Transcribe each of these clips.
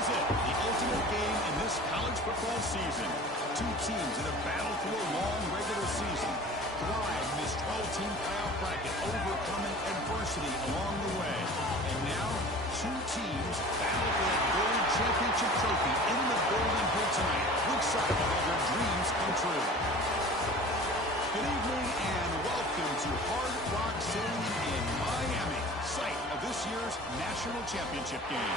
is it, the ultimate game in this college football season. Two teams that have battled through a long regular season, thrived in this 12-team playoff bracket, overcoming adversity along the way. And now, two teams battle for that gold championship trophy in the building here tonight. We're excited to have their dreams come true. Good evening and welcome to Hard Rock Stadium in Miami, site of this year's national championship game.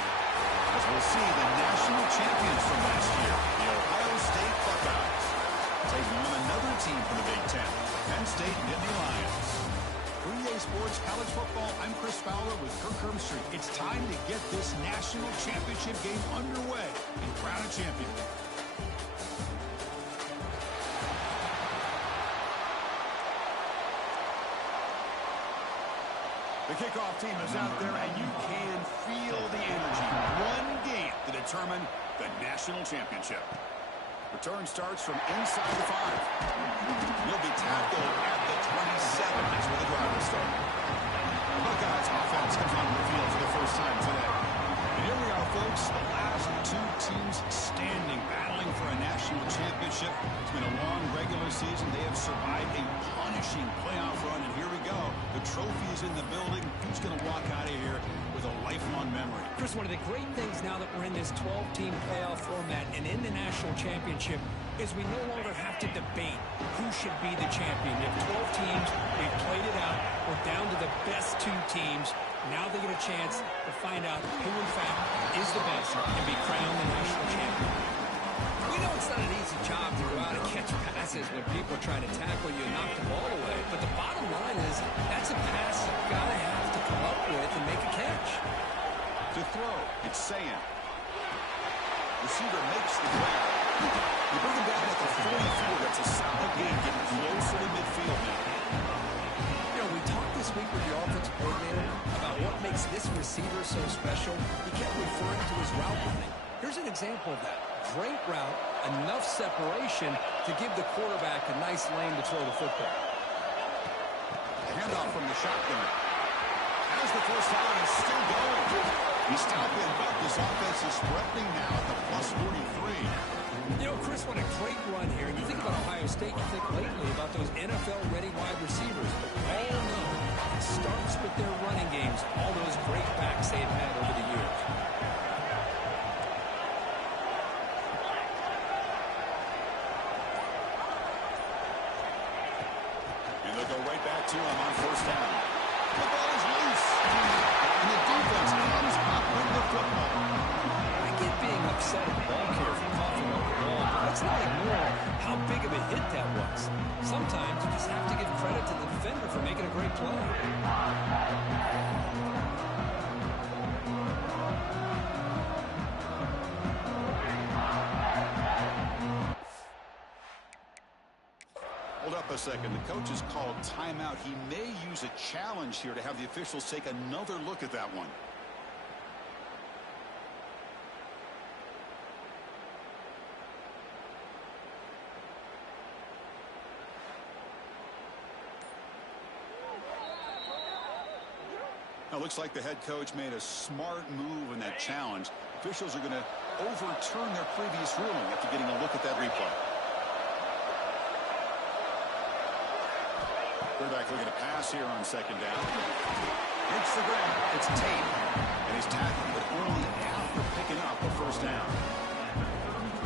As we'll see, the national champions from last year, the Ohio State Buckeyes, taking on another team from the Big Ten, Penn State Nittany Lions. For EA Sports College Football, I'm Chris Fowler with Kirk Herbstreit. It's time to get this national championship game underway and crown a champion. The kickoff team is out there, and you can feel the energy. One game to determine the national championship. Return starts from inside the 5. He'll be tackled at the 27. That's where the drive will start. The Buckeyes offense comes on the field for the first time today. And here we are, folks, the last two teams standing, battling for a national championship. It's been a long regular season. They have survived a punishing playoff run, and here we go. The trophy is in the building. Who's going to walk out of here with a lifelong memory? Chris, one of the great things now that we're in this 12-team playoff format and in the national championship is we no longer have to debate who should be the champion. You have 12 teams. We've played it out. We're down to the best two teams. Now they get a chance to find out who, in fact, is the best and be crowned the national champion. We know it's not an easy job to go out and catch passes when people are trying to tackle you and knock the ball away. But the bottom line is that's a pass you've got to have to come up with and make a catch. To throw, it's saying. Receiver makes the grab. You bring him down at the 44. That's a solid game, getting closer to midfield now. You know, we talked this week with the offensive coordinator about what makes this receiver so special. He kept referring to his route running. Here's an example of that. Great route, enough separation to give the quarterback a nice lane to throw the football. The handoff from the shotgun. As the first down is still going. He's stopped in, but this offense is threatening now at the plus 43. You know, Chris, what a great run here. You think about Ohio State, you think lately about those NFL-ready wide receivers. But all know it starts with their running games, all those great backs they've had over the years. And they'll go right back to him on first down. The ball is loose. And the defense comes up with the football. I get being upset at the ball carrier for coughing up the ball, but let's not ignore how big of a hit that was. Sometimes you just have to give credit to the defender for making a great play. Hold up a second. The coach has called timeout. He may use a challenge here to have the officials take another look at that one. Now, looks like the head coach made a smart move in that challenge. Officials are going to overturn their previous ruling after getting a look at that replay. Quarterback looking to pass here on second down. Hits the ground. It's Tate. And he's tackled, but only after picking up a first down.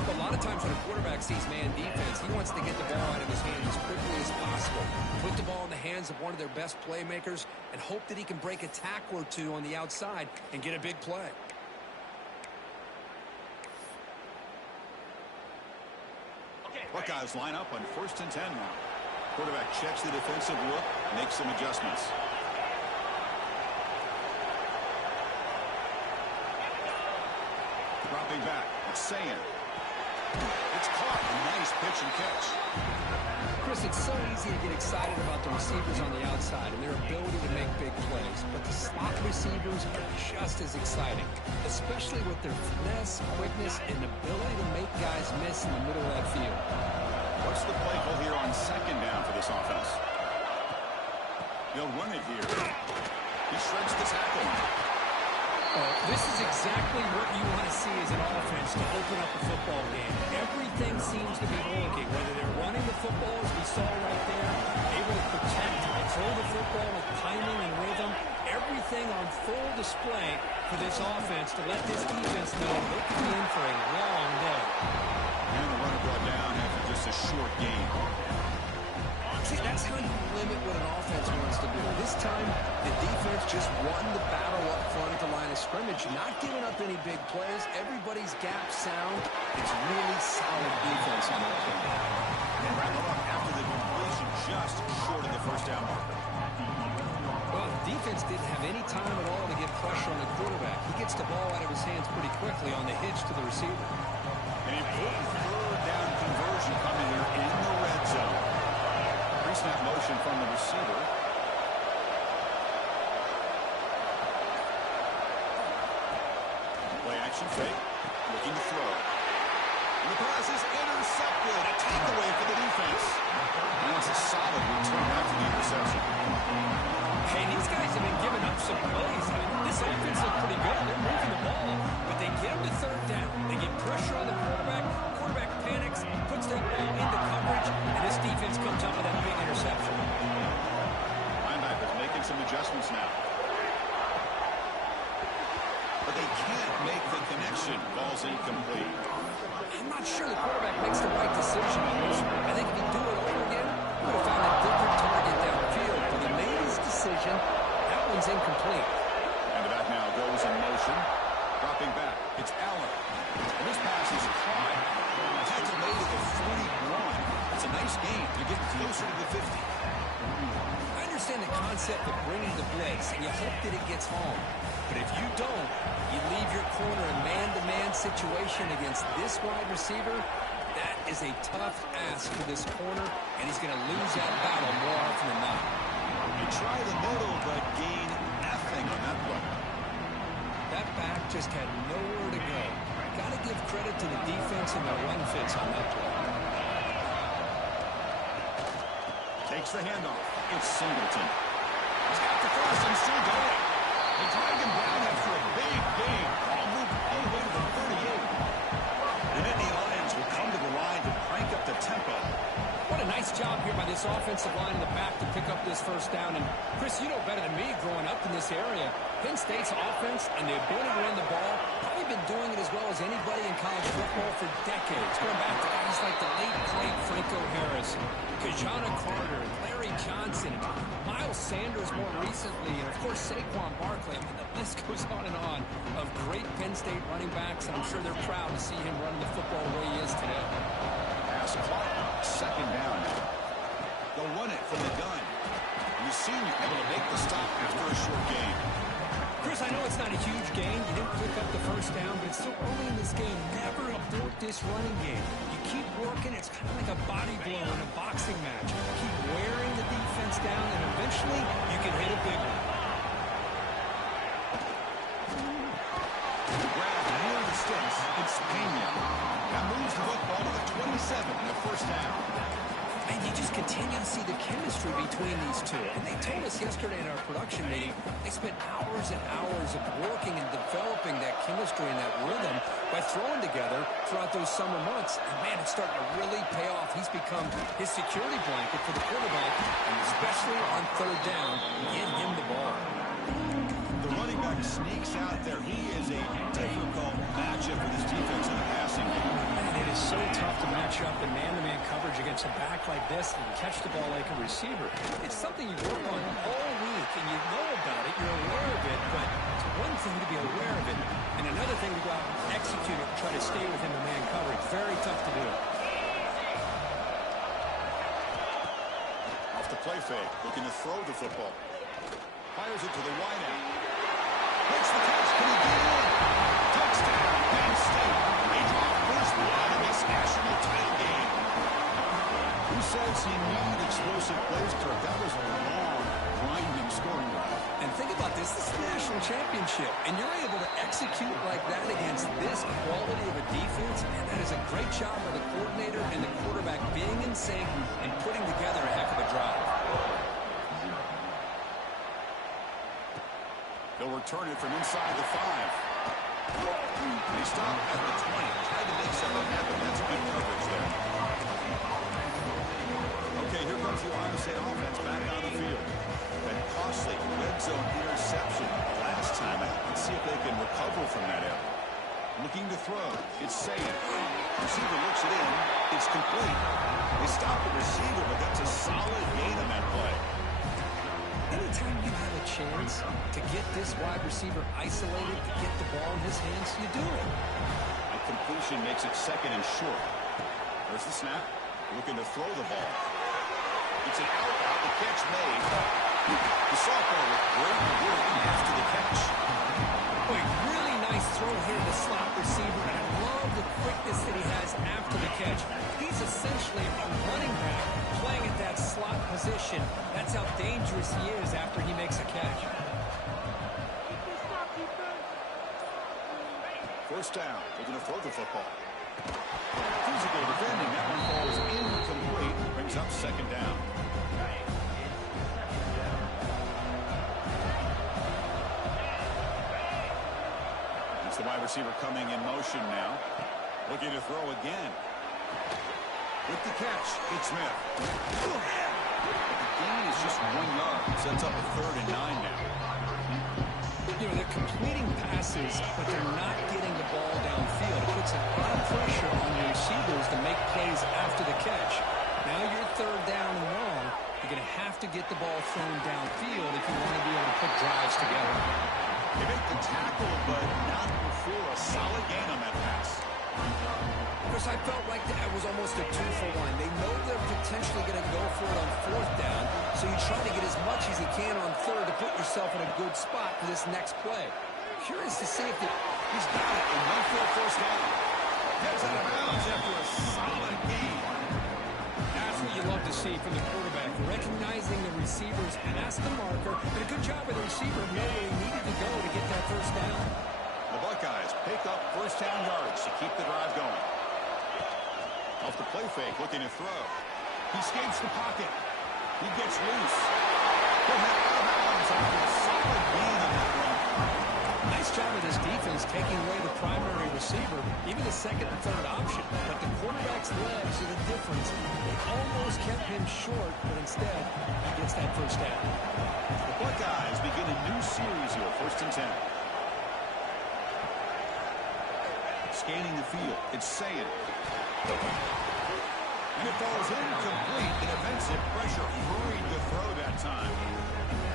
A lot of times when a quarterback sees man defense, he wants to get the ball out of his hands as quickly as possible. Put the ball in the hands of one of their best playmakers and hope that he can break a tackle or two on the outside and get a big play. Buckeyes line up on 1st and 10 now. Quarterback checks the defensive look, makes some adjustments. Dropping back, it's saying. It's caught. A nice pitch and catch. Chris, it's so easy to get excited about the receivers on the outside and their ability to make big plays. But the slot receivers are just as exciting, especially with their finesse, quickness, and ability to make guys miss in the middle of that field. What's the play call here on second down for this offense? They'll run it here. He shreds the tackle. Oh, this is exactly what you want to see as an offense to open up a football game. Everything seems to be working, whether they're running the football, as we saw right there, able to protect and throw the football with timing and rhythm. Everything on full display for this offense to let this defense know they could be in for a long day. And the runner brought down after just a short game. See, that's how you limit what an offense wants to do. This time, the defense just won the battle up front at the line of scrimmage, not giving up any big plays. Everybody's gap sound. It's really solid defense in that game. And wrap it up after the completion just short of the first down marker. Well, the defense didn't have any time at all to get pressure on the quarterback. He gets the ball out of his hands pretty quickly on the hitch to the receiver. An important third down conversion coming here in the red zone. Pre-snap motion from the receiver. Play action fake. Looking to throw. And the pass is intercepted. A takeaway for the defense. And it's a solid return after the interception. Hey, these guys have been giving up some plays. I mean, this offense looks pretty good. They're moving the ball, but they get them to third down. They get pressure on the quarterback. Quarterback panics, puts that ball into coverage, and this defense comes up with that big interception. Linebackers making some adjustments now. But they can't make the connection. Ball's incomplete. I'm not sure the quarterback makes the right decision on this. I think if he'd do it over again, he would have found a different target downfield. But he made his decision. That one's incomplete. And the back now goes in motion. Dropping back. It's Allen. And this pass is caught. Tackle made at the 41. It's a nice game. You get closer to the 50. I understand the concept of bringing the blitz, and you hope that it gets home. But if you don't, you leave your corner in man-to-man situation against this wide receiver. That is a tough ask for this corner, and he's going to lose that battle more often than not. You try the middle, but gain nothing on that play. That back just had nowhere to go. Got to give credit to the defense and the run fits on that play. Takes the handoff. It's Singleton. He's got the first and still going. They drag him down after a big gain. Ball moved all the way to the 38. And then the Lions will come to the line to crank up the tempo. What a nice job here by this offensive line in the back to pick up this first down. And, Chris, you know better than me growing up in this area, Penn State's offense and the ability to run the ball, probably been doing it as well as anybody in college football for decades. Going back to guys like the late, great Franco Harris, Kajana Carter, Larry Johnson, Miles Sanders more recently, and, of course, Saquon Barkley. I mean, the list goes on and on of great Penn State running backs, and I'm sure they're proud to see him running the football the way he is today. Pass clock. Second down. They'll run it from the gun. You see him able to make the stop after a short gain. Chris, I know it's not a huge gain. You didn't pick up the first down, but it's still early in this game. Never abort this running game. You keep working. It's kind of like a body blow in a boxing match. Keep wearing the defense down, and eventually you can hit a big one. Grab near the sticks. It's Pena. That moves the football to the 27 in the first down. And you just continue to see the chemistry between these two. And they told us yesterday in our production meeting, they spent hours and hours of working and developing that chemistry and that rhythm by throwing together throughout those summer months. And, man, it's starting to really pay off. He's become his security blanket for the quarterback, and especially on third down, get him the ball. The running back sneaks out there. He is a difficult matchup for this defense in the passing game. And it is so tough to match up in man-to-man coverage against a back like this and catch the ball like a receiver. It's something you work on all week, and you know about it, you're aware of it, but it's one thing to be aware of it, and another thing to go out and execute it and try to stay within the man coverage. Very tough to do. Off the play fake, looking to throw the football. Fires it to the wideout. Makes the catch. Can he get in? Touchdown, Penn State. They draw first blood in this national title game. Who says he needed explosive plays, Kirk? That was a long, grinding scoring drive. And think about this. This is the national championship, and you're able to execute like that against this quality of a defense, and that is a great job by the coordinator and the quarterback being in sync and putting together a heck of a drive. They'll return it from inside the 5. They stop at the 20. Tried to make something happen. That's good coverage there. Okay, here comes the Ohio State offense back on the field. That costly red zone interception last time. Let's see if they can recover from that error. Looking to throw. It's Saying. Receiver looks it in. It's complete. They stop the receiver, but that's a solid gain on that play. Anytime you have a chance to get this wide receiver isolated, to get the ball in his hands, you do it. A completion makes it second and short. There's the snap. Looking to throw the ball. It's an out. The catch made. The sophomore with great work after the catch. Boy, really nice throw here to slot receiver, and I love the quickness that he has after the catch. He's essentially a running back playing at that slot position. That's how dangerous he is after he makes a catch. First down. Looking to throw the football. Physical defending. That one falls incomplete. Brings up second down. It's the wide receiver coming in motion now. Looking to throw again. With the catch, it's Smith. But the gain is just 1 yard. Sets up a 3rd and 9 now. You know, they're completing passes, but they're not getting the ball downfield. It puts a lot of pressure on the receivers to make plays after the catch. Now you're 3rd down and long. You're going to have to get the ball thrown downfield if you want to be able to put drives together. They make the tackle, but not before a solid gain on that pass. Chris, I felt like that was almost a 2-for-1. They know they're potentially going to go for it on 4th down, so you try to get as much as you can on 3rd to put yourself in a good spot for this next play. Curious to see if he's got it and went for a 1st down. Gets out of bounds after a solid gain. That's what you love to see from the quarterback, recognizing the receivers past the marker. Did a good job of the receiver know where he needed to go to get that 1st down. The Buckeyes pick up 1st down yards to keep the drive going. Off the play fake, looking to throw. He escapes the pocket. He gets loose. He'll head out of bounds after a solid gain on that run. Nice job of this defense taking away the primary receiver, even the 2nd and 3rd option. But the quarterback's legs are the difference. They almost kept him short, but instead, he gets that 1st down. The Buckeyes begin a new series here, 1st and 10. Scanning the field, it's Saying. And it falls incomplete. An offensive pressure hurried to throw that time.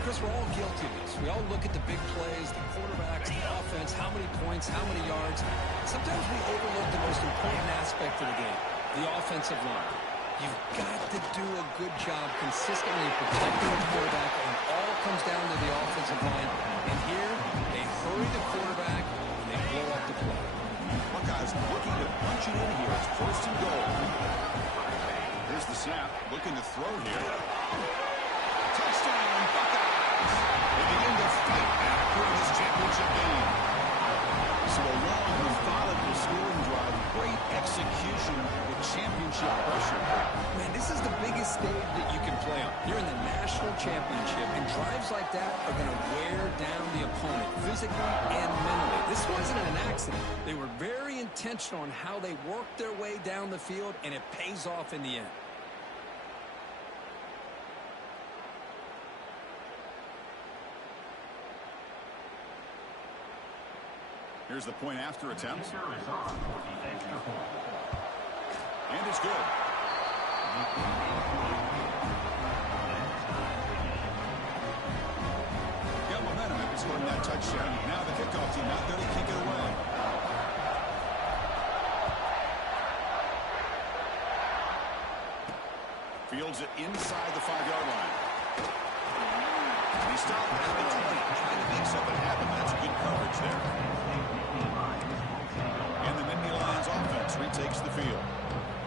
Chris, we're all guilty of this. We all look at the big plays, the quarterbacks, the offense, how many points, how many yards. Sometimes we overlook the most important aspect of the game, the offensive line. You've got to do a good job consistently protecting the quarterback, and it all comes down to the offensive line. And here, they hurry the quarterback, and they blow up the play. Buckeyes looking to punch it in here. It's 1st and goal. Here's the snap. Looking to throw here. Touchdown, Buckeyes. They begin to fight back here in this championship game. So a long, methodical scoring drive. Great execution with championship pressure. Man, this is the biggest stage that you can play on. You're in the national championship, and drives like that are going to wear down the opponent physically and mentally. This wasn't an accident. They were very intentional on how they worked their way down the field, and it pays off in the end. Here's the point after attempt. And it's good. Got momentum after scoring that touchdown. Now the kickoff team out there to kick it away. Fields it inside the 5-yard line. He stopped at the 20, trying to make something happen. That's good coverage there. And the Nittany Lions offense retakes the field.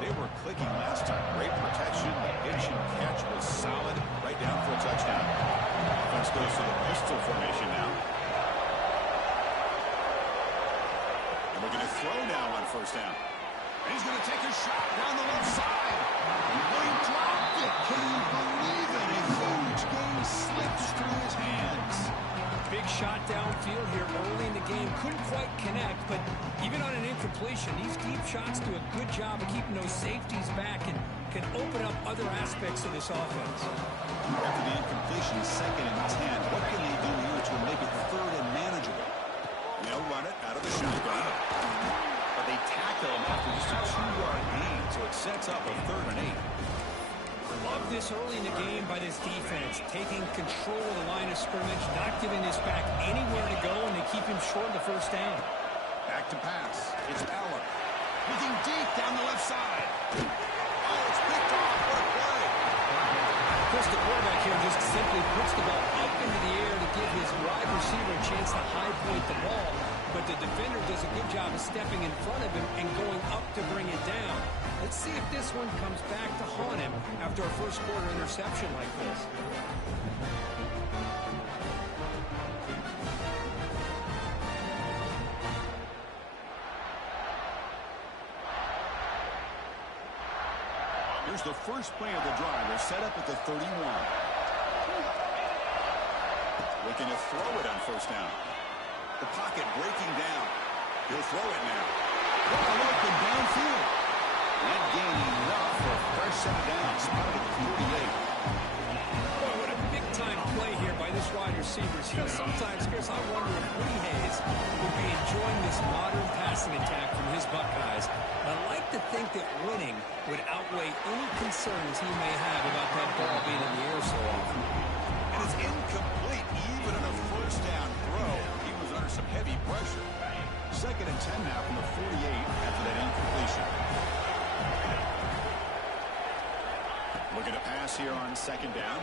They were clicking last time. Great protection. The pitch and catch was solid. Right down for a touchdown. Offense goes to the pistol formation now. And we're going to throw now on 1st down. And he's going to take a shot down the left side. He dropped it. Can you believe it? A huge game slips through his hands. Big shot downfield. situation. These deep shots do a good job of keeping those safeties back and can open up other aspects of this offense. After the incompletion, 2nd and 10. What can they do here to make it 3rd and manageable? They'll run it out of the shotgun. But they tackle him after just a 2-yard gain, so it sets up a 3rd and 8. Love this early in the game by this defense, taking control of the line of scrimmage, not giving this back anywhere to go, and they keep him short of the 1st down. Back to pass. It's Allen. Looking deep down the left side. Oh, it's picked off. What a play. Chris, the quarterback here just simply puts the ball up into the air to give his wide receiver a chance to high point the ball, but the defender does a good job of stepping in front of him and going up to bring it down. Let's see if this one comes back to haunt him after a first quarter interception like this. Here's the first play of the drive. They're set up at the 31. Looking to throw it on 1st down. The pocket breaking down. He'll throw it now. Wide open downfield. That gain enough for a fresh set down. Spotted at the 48. Boy, what a big-time play here by this wide receiver. You know, sometimes, Chris, I wonder if Woody Hayes would be enjoying this modern passing attack from his Buckeyes. I like to think that winning would outweigh any concerns he may have about that ball being in the air so often. And it's incomplete even on a 1st down throw. He was under some heavy pressure. 2nd and 10 now from the 48 after that incompletion. Looking to pass here on 2nd down.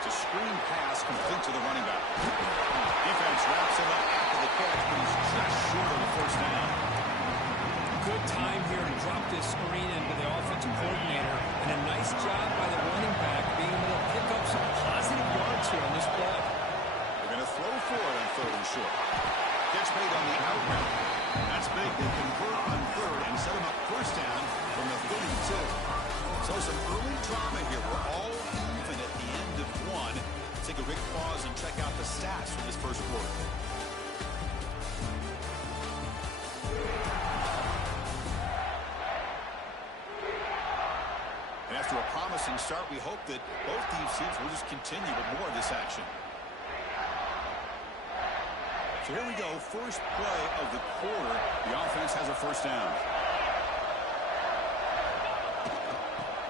It's a screen pass complete to the running back. Defense wraps him up after the catch, but he's just short of the 1st down. Good time here to drop this screen into the offensive coordinator, and a nice job by the running back being able to pick up some positive yards here on this play. They're going to throw for it on 3rd and short. Catch made on the out route. That's big. They convert on 3rd and set him up 1st down from the 32. So some early drama here. We're all even at the end of 1. Take a quick pause and check out the stats from this first quarter. And after a promising start, we hope that both these teams will just continue with more of this action. So here we go. First play of the quarter. The offense has a 1st down.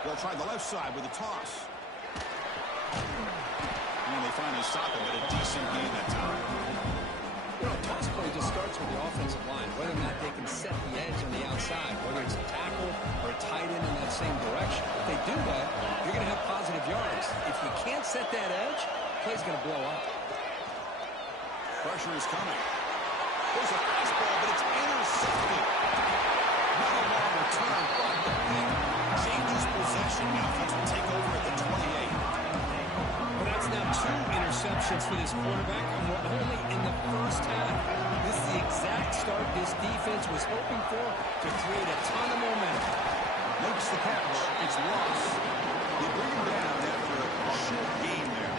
They'll try the left side with a toss. And they finally stop him at a decent gain that time. You know, toss play just starts with the offensive line, whether or not they can set the edge on the outside, whether it's a tackle or a tight end in that same direction. If they do that, you're going to have positive yards. If you can't set that edge, play's going to blow up. Pressure is coming. There's a fastball, but it's intercepted. Not a long return, but the pick changes possession. The offense will take over at the 28. Well, that's now 2 interceptions for this quarterback, and we're only in the 1st half. This is the exact start this defense was hoping for to create a ton of momentum. Makes the catch. It's lost. They bring him down after a short game there.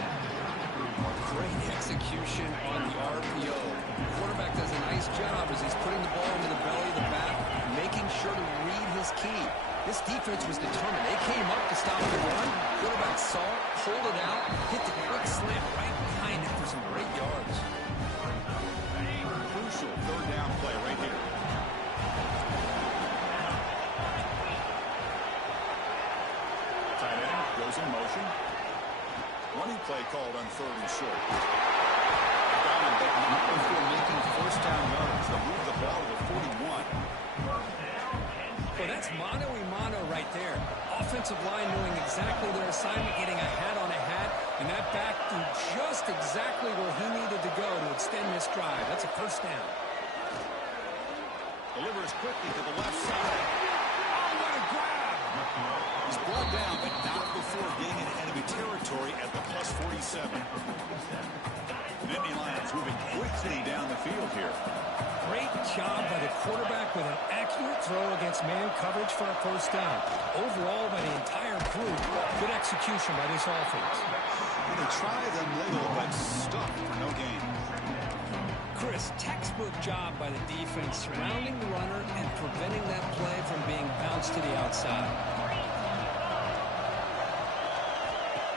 Great execution on the RPO. The quarterback does a nice job as he's putting the ball into the belly of the back, making sure to read his key. This defense was determined. They came up to stop the run. Quarterback saw it, pulled it out, hit the quick slant right behind it for some great yards. Crucial 3rd down play right here. Tight end goes in motion. Running play called on 3rd and short. Down and but not before making 1st down yards. They'll move the ball to the 41. Well, that's mano-a-mano right there. Offensive line knowing exactly their assignment, getting a hat on a hat, and that back threw just exactly where he needed to go to extend this drive. That's a 1st down. Delivers quickly to the left side. Oh, what a grab! He's brought down, but not before getting into enemy territory at the plus 47. Nittany Lions moving quickly down the field here. Great job by the quarterback with an accurate throw against man coverage for a 1st down. Overall, by the entire group, good execution by this offense. They try them little, but stuck for no gain. Chris, textbook job by the defense surrounding the runner and preventing that play from being bounced to the outside.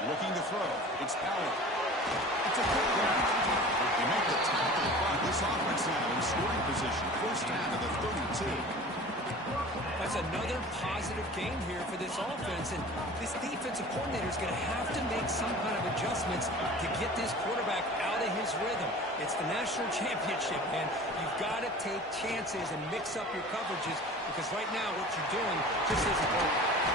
Looking to throw. It's Howard. It's a quick grab. They make the tackle front. This offense now in scoring position. First down to the 32. That's another positive game here for this offense, and this defensive coordinator is going to have to make some kind of adjustments to get this quarterback out of his rhythm. It's the national championship, man. You've got to take chances and mix up your coverages because right now what you're doing just isn't working.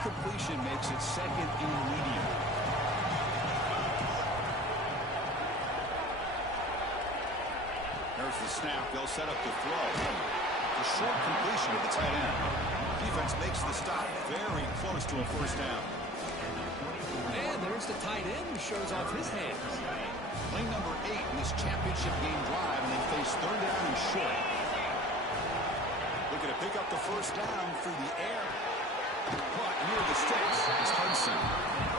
Completion makes it second and medium. There's the snap. They'll set up the throw. A short completion to the tight end. Defense makes the stop very close to a first down. And there's the tight end who shows off his hands. Play number 8 in this championship game drive, and they face third down and short. Looking to pick up the first down through the air. But near the sticks is Hudson.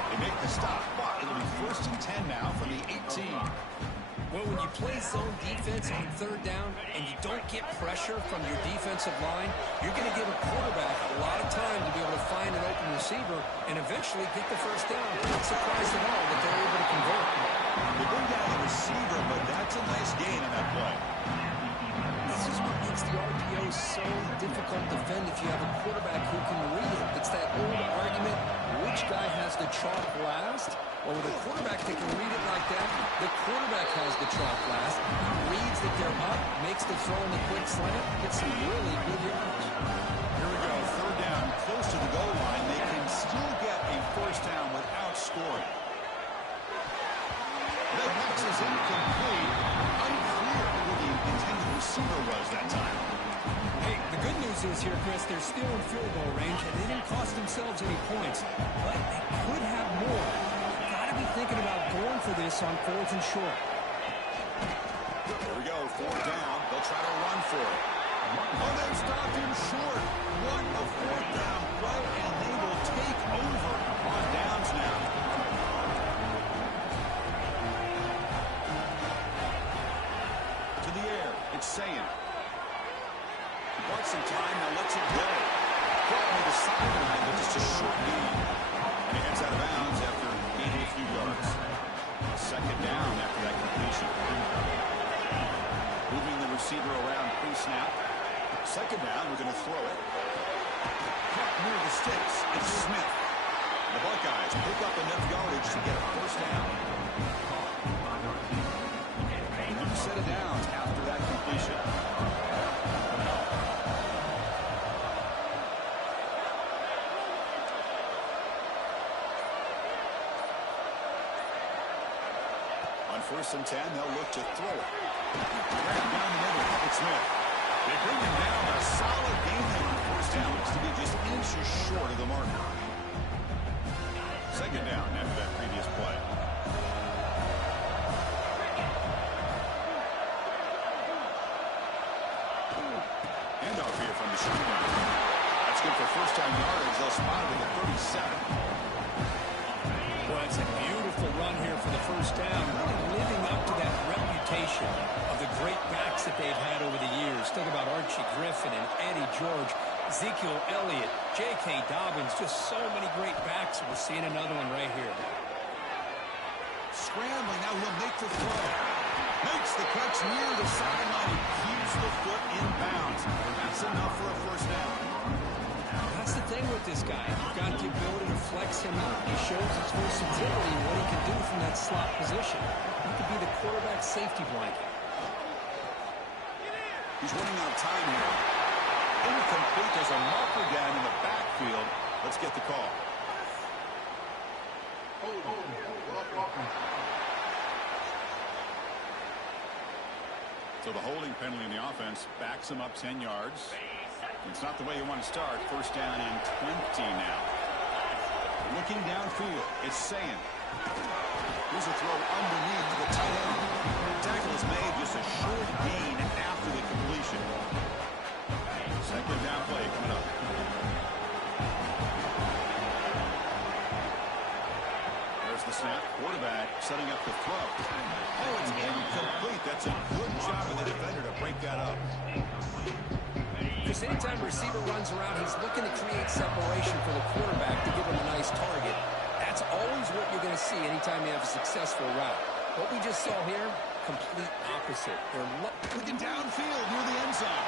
They make the stop, but it'll be first and 10 now from the 18. Well, when you play zone defense on third down and you don't get pressure from your defensive line, you're going to give a quarterback a lot of time to be able to find an open receiver and eventually get the first down. Not surprised at all that they're able to convert. They bring down the receiver, but that's a nice gain on that play. This is what makes the RPO so difficult to defend if you have a quarterback who can read it. It's that old argument, which guy has the chalk last? Well, with a quarterback that can read it like that, the quarterback has the chalk last. He reads that they're up, makes the throw in the quick slant, gets some really good yards. Here we go, third down, close to the goal line. They can still get a first down without scoring. The pass is incomplete. Unclear who the intended receiver was that time. Hey, the good news is here, Chris, they're still in field goal range, and they didn't cost themselves any points. But they could have more. Got to be thinking about going for this on fourth and short. Here we go, fourth down. They'll try to run for it. Oh, they stopped him short. What a fourth down play, and they will take over on downs now. To the air, it's Ncaa. Bought some time, now lets it go. Caught on the sideline, but just a short gain. And he heads out of bounds after gaining a few yards. Second down after that completion. Moving the receiver around pre-snap. Second down, we're going to throw it. Caught near the sticks. It's Smith. The Buckeyes pick up enough yardage to get a first down. New set of downs after that completion. On first and 10, they'll look to throw it. Right down the middle, it's Smith. They bring him down, a solid game there on first down. Looks to be just inches short of the marker. Second down after that previous play. Handoff here from the shotgun. That's good for first down yardage. They'll spot it at the 37. Well, it's a beautiful run here for the first down, really living up to that reputation of the great backs that they've had over the years. Think about Archie Griffin and Eddie George, Ezekiel Elliott, J.K. Dobbins, just so many great backs. We're seeing another one right here. Scrambling, now he'll make the throw. Makes the catch near the sideline. He keeps the foot in bounds. That's enough for a first down. That's the thing with this guy. You've got the ability to flex him out. He shows his versatility and what he can do from that slot position. He could be the quarterback safety blanket. He's running out of time here. Incomplete. There's a marker down in the backfield. Let's get the call. So the holding penalty in the offense backs him up 10 yards. It's not the way you want to start. First down and 20 now. Looking downfield, it's Ncaa. Here's a throw underneath the tight end. Tackle is made, just a short gain after the completion. Second down play coming up. There's the snap. Quarterback setting up the throw. Oh, it's incomplete. That's a good job of the defender to break that up. Because anytime a receiver runs around, he's looking to create separation for the quarterback to give him a nice target. That's always what you're going to see anytime you have a successful route. What we just saw here, complete opposite. They're looking downfield near the end zone.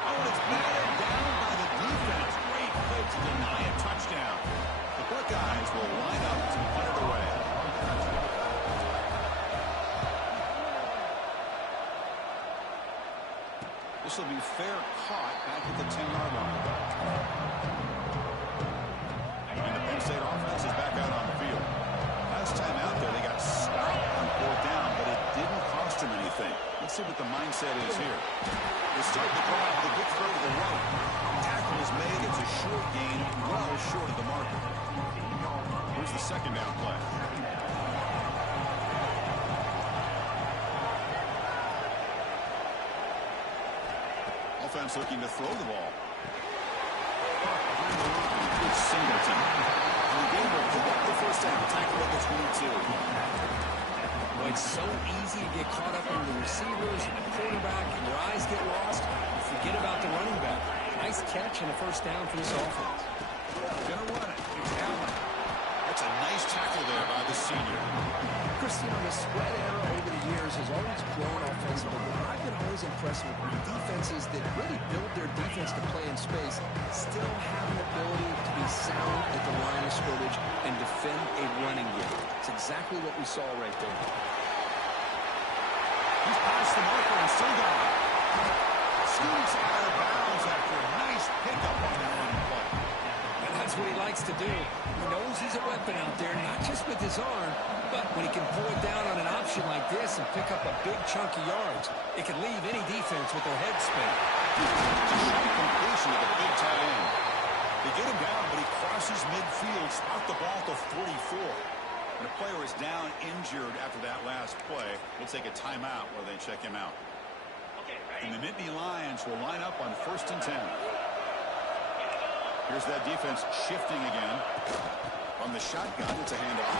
Oh, and it's batted down by the defense. Great play to deny a touchdown. The Buckeyes will line up to punt it away. This will be fair caught back at the 10-yard line. And the Penn State offense is back out on the field. Last time out there, they got stopped on 4th down, but it didn't cost them anything. Let's see what the mindset is here. They start the drive with a good throw to the right. Tackle is made. It's a short gain, well short of the marker. Here's the second down play. Offense looking to throw the ball. It's Singleton. And the game will pick up the first down. Tackle at the 22. Well, it's so easy to get caught up in the receivers and the quarterback, and your eyes get lost. You forget about the running back. Nice catch and a first down for this offense. Gonna run it. It's Allen. That's a nice tackle there by the senior. Christian, the spread era over the years has always grown offensively, but I've been always impressed with defenses that really build their defense to play in space, still have an ability to be sound at the line of scrimmage and defend a running game. It's exactly what we saw right there. He's past the marker and still got it. Scoots out of bounds after a nice pickup on that running play. And that's what he likes to do. He knows he's a weapon out there, not just with his arm, but when he can pull it down on an option like this and pick up a big chunk of yards, it can leave any defense with their head spinning. It's a short completion of the big tight end. They get him down, but he crosses midfield, spot the ball to 44. When a player is down injured after that last play, we'll take a timeout where they check him out. And the Nittany Lions will line up on 1st and 10. Here's that defense shifting again. On the shotgun, it's a handoff.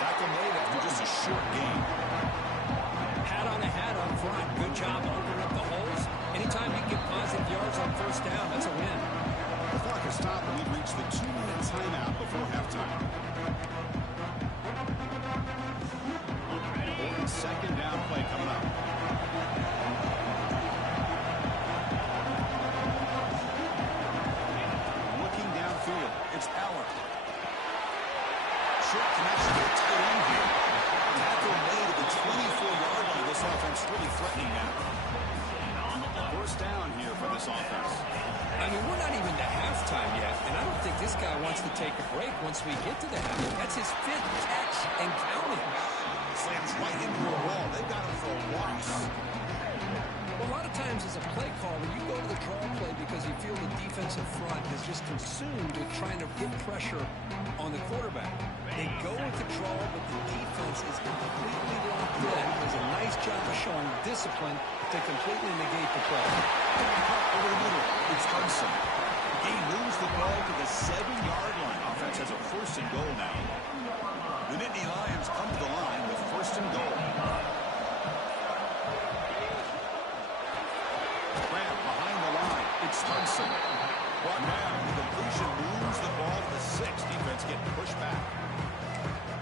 Tackle made after just a short gain. Hat on a hat up front. Good job opening up the holes. Anytime you can get positive yards on 1st down, that's a win. The clock has stopped, and we've reached the 2-minute timeout before halftime. Second down play coming up. Looking downfield, it's Allen. Short connection to the tight end here. Tackle made at the 24-yard line. This offense really threatening now. First down here for this offense. I mean, we're not even to halftime yet, and I don't think this guy wants to take a break once we get to the half. That's his 5th catch and counting. Slams right into a wall. They've got him for a loss. Well, a lot of times as a play caller, you go to the draw play because you feel the defensive front is just consumed with trying to get pressure on the quarterback. They go with the draw, but the defense is completely locked in. Does a nice job of showing discipline to completely negate the play. Over the middle, it's Hudson. He moves the ball to the 7-yard line. Offense has a 1st and goal now. The Nittany Lions come to the line with 1st and goal. Grant behind the line. It's Hudson. Brought down. The completion moves the ball to the 6. Defense getting pushed back.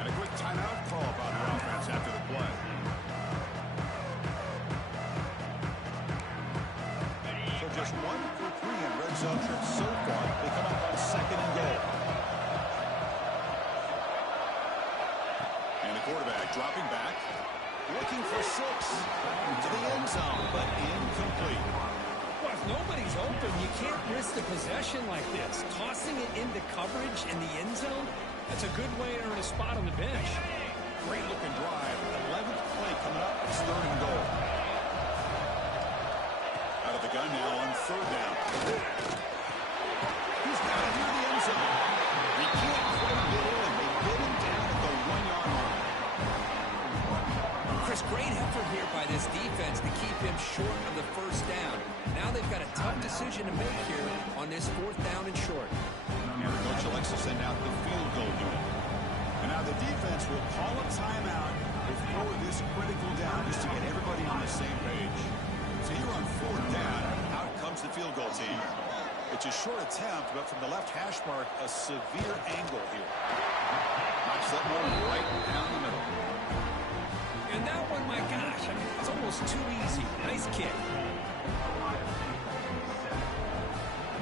And a quick timeout call by the offense after the play. So just 1 for 3 in red zone trips so far. They come up on 2nd and goal. And the quarterback dropping back. Looking for 6. To the end zone, but incomplete. Well, if nobody's open, you can't risk the possession like this. Tossing it into coverage in the end zone, that's a good way to earn a spot on the bench. Great looking drive. 11th play coming up. It's 3rd and goal. Out of the gun now on 3rd down. He's got it near the end zone. He can't quite get in. They get him down at the 1-yard line. Chris, great effort here by this defense to keep him short of the first down. Now they've got a tough decision to make here on this fourth down and short. Yeah, the coach elects to send out the field goal unit. And now the defense will call a timeout before this critical down just to get everybody on the same page. So here on fourth down, out comes the field goal team. It's a short attempt, but from the left hash mark, a severe angle here. Knocks that one right down the middle. And that one, my gosh, it's almost too easy. Nice kick.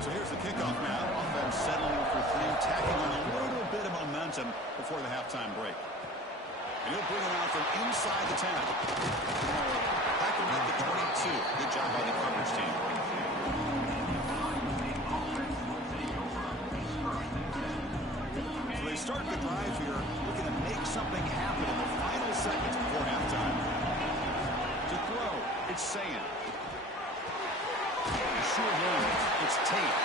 So here's the kickoff now. Offense settling for three, tacking on a little bit of momentum before the halftime break. And he'll bring it out from inside the 10. Back at the 22. Good job by the coverage team. So they start the drive here, looking to make something happen in the final seconds before halftime. To throw, it's Ncaa. Short range, it's Tate.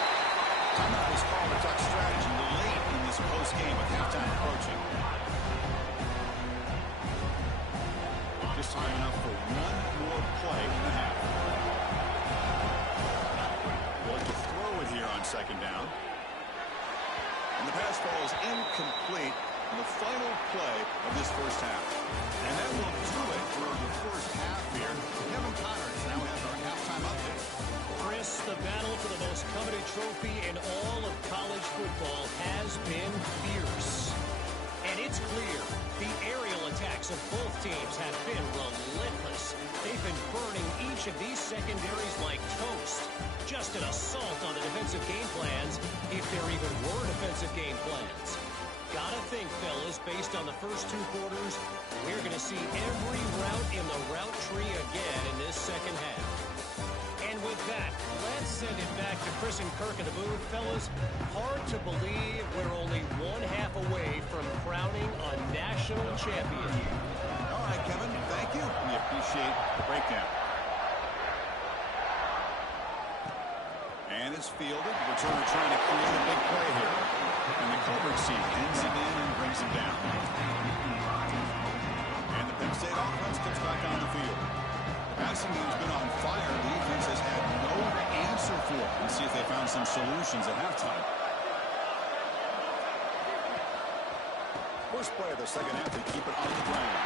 Timeout is called to talk strategy late in this close game with halftime approaching. Just time enough for one more play in the half. We'll have to throw it here on second down. And the pass ball is incomplete in the final play of this first half. And that will do it for the first half here. Kevin Connors now has our halftime update. Chris, the battle for the most coveted trophy in all of college football has been fierce. And it's clear the aerial attacks of both teams have been relentless. They've been burning each of these secondaries like toast. Just an assault on the defensive game plans, if there even were defensive game plans. Gotta think, fellas, based on the first two quarters, we're going to see every route in the route tree again in this second half. And with that, let's send it back to Chris and Kirk in the booth. Fellas, hard to believe we're only one half away from crowning a national champion. All right, Kevin, thank you. We appreciate the breakdown. And it's fielded. Returner trying to create a big play here. And the coverage team ends him in and brings him down. And the Penn State offense gets back on the field. Passing game's been on fire. The defense has had no answer for it. Let's see if they found some solutions at halftime. First play of the second half, they keep it on the ground.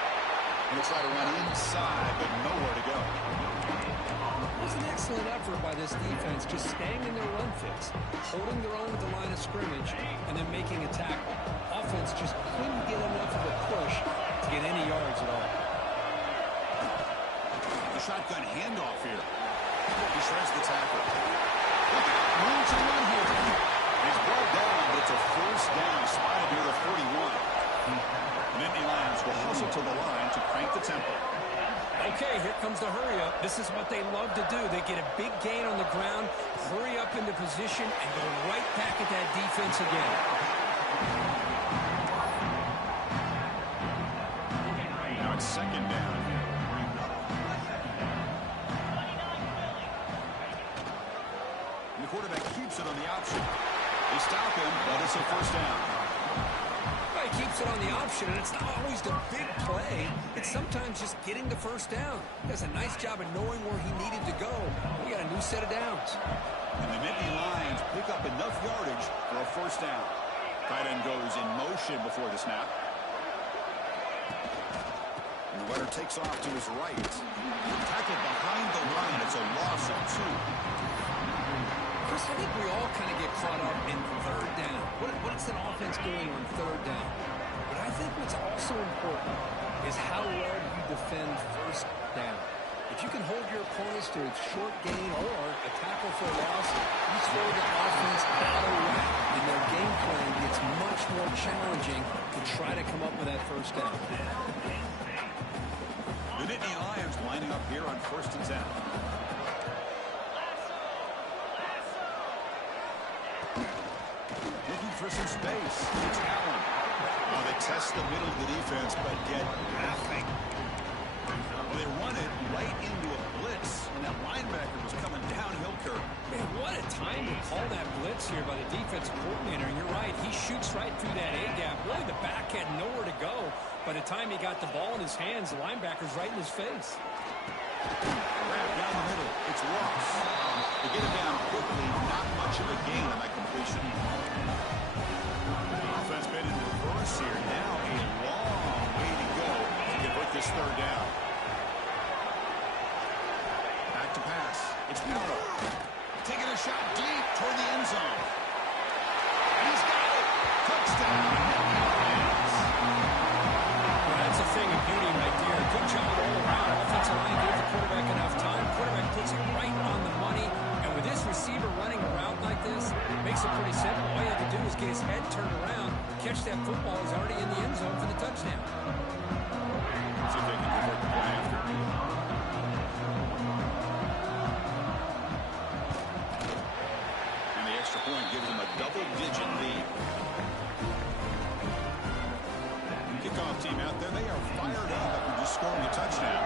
And they try to run inside, but nowhere to go. It was an excellent effort by this defense, just staying in their run fits, holding their own at the line of scrimmage, and then making a tackle. Offense just couldn't get enough of a push to get any yards at all. Shotgun handoff here. He shreds the tackle. Room to run here. He's brought down, but it's a first down. Spotted near the 41. Nittany Lions will hustle to the line to crank the tempo. Okay, here comes the hurry up. This is what they love to do. They get a big gain on the ground, hurry up into position, and go right back at that defense again. Now it's second down. And the quarterback keeps it on the option. They stop him, but it's a first down. He keeps it on the option, and it's not always the big play. It's sometimes just getting the first down. He does a nice job of knowing where he needed to go. We got a new set of downs. And the Nittany Lions pick up enough yardage for a first down. Tight end goes in motion before the snap. And the runner takes off to his right. Tackled behind the line. It's a loss of 2. Chris, I think we all kind of get caught up in third down. What's an offense doing on third down? But I think what's also important is how well you defend first down. If you can hold your opponents to a short gain or a tackle for a loss, you throw the offense out of whack, and their game plan gets much more challenging to try to come up with that first down. The Nittany Lions lining up here on first and 10. Looking for some space. It's Allen. Oh, they test the middle of the defense, but get nothing. Well, they run it right into a blitz, and that linebacker was coming downhill, Kirk. Man, what a time to call that blitz here by the defensive coordinator. And you're right, he shoots right through that A-gap. Really, the back had nowhere to go, but the time he got the ball in his hands, the linebacker's right in his face. Grab down the middle. It's Ross. They get it down quickly. Not much of a gain on that completion. Offense been in reverse here. Now a long way to go to convert this third down. Back to pass. It's Power. Taking a shot deep toward the end zone. He's got it. Touchdown. Well, that's a thing of beauty right there. Good job all around. Offensive line gave the quarterback enough time. Quarterback puts it right on the money. And with this receiver running a route like this, it makes it pretty simple. All you have to do is get his head turned around, catch that football. He's already in the end zone for the touchdown. See if they can convert the play after. And the extra point gives them a double-digit lead. Kickoff team out there, they are fired up after just scoring a touchdown.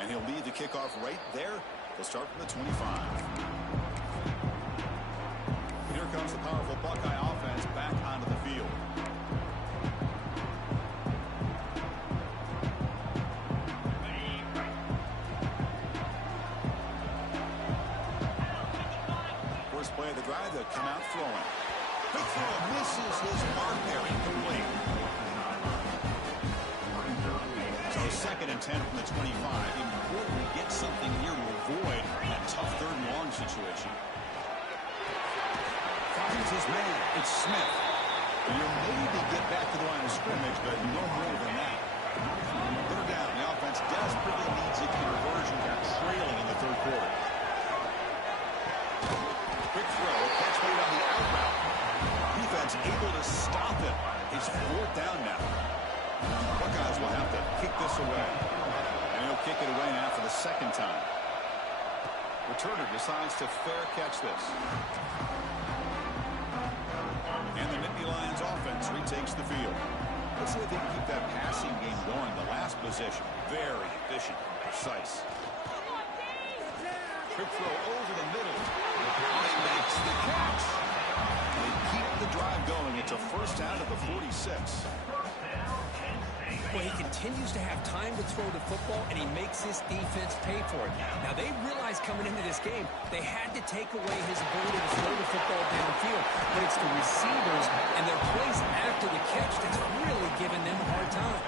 And he'll lead the kickoff right there. He'll start from the 25. Here comes the powerful Buckeye offense back onto the field. First play of the drive, they'll come out throwing. Quick throw misses his mark there, incomplete. So 2nd and 10 from the 25. Important to get something here to avoid that tough third and long situation. Finds his man. It's Smith. And you'll maybe get back to the line of scrimmage, but no more than that. Third down. The offense desperately needs a conversion. Got trailing in the third quarter. Quick throw. Catch made on the out route. Defense able to stop it. It's 4th down now. Buckeyes will have to kick this away. And he'll kick it away now for the 2nd time. Returner decides to fair catch this. And the Nittany Lions offense retakes the field. Let's see if they can keep that passing game going. The last possession, very efficient and precise. Quick throw over the middle. He makes the catch. They keep the drive going. It's a first down at the 46. Well, he continues to have time to throw the football, and he makes his defense pay for it. Now, they realized coming into this game, they had to take away his ability to throw the football downfield. But it's the receivers and their plays after the catch that's really giving them a hard time.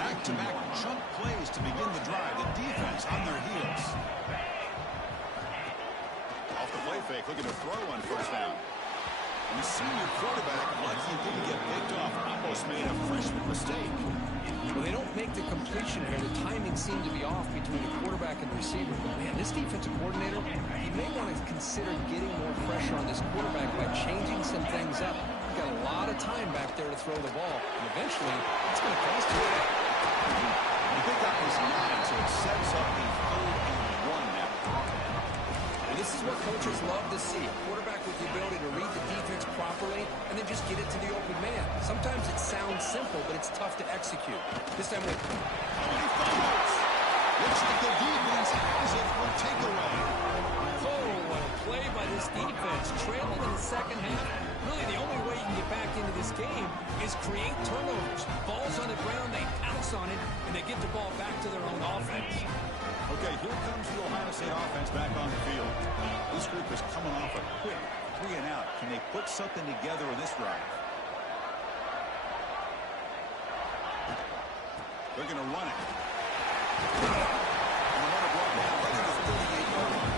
Back-to-back chunk plays to begin the drive. The defense on their heels. Off the play fake, looking to throw on first down. And the senior quarterback, lucky he didn't get picked off, almost made a freshman mistake. Well, they don't make the completion here. The timing seemed to be off between the quarterback and the receiver. But, man, this defensive coordinator, he may want to consider getting more pressure on this quarterback by changing some things up. He's got a lot of time back there to throw the ball. And eventually, it's going to cost you. The pick up is 9, so it sets up a 3rd and 1 now. And this is what coaches love to see. A quarterback with the ability to read the defense properly and then just get it to the open man. Sometimes it sounds simple, but it's tough to execute. This time with... He fumbles. Looks like the defense has it for a takeaway. Oh, what a play by this defense. Trailing in the 2nd half. Really, the only way you can get back into this game is create turnovers. Ball's on the ground, they pounce on it, and they get the ball back to their own offense. Okay, here comes the Ohio State offense back on the field. This group is coming off a quick 3 and out. Can they put something together in this drive? They're going to run it. And the runner brought down right at the 38-yard line.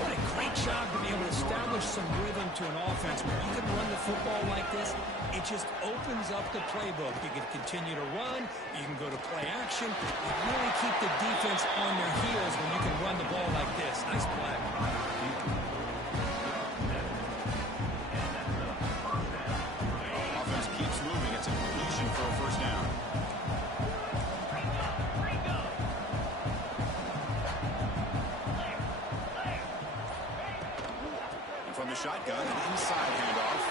What a great job to be able to establish some rhythm to an offense. When you can run the football like this, it just opens up the playbook. You can continue to run. You can go to play action. You really keep the defense on their heels when you can run the ball like this. Nice play. Offense keeps moving. It's a completion for a first down. And from the shotgun, an inside handoff.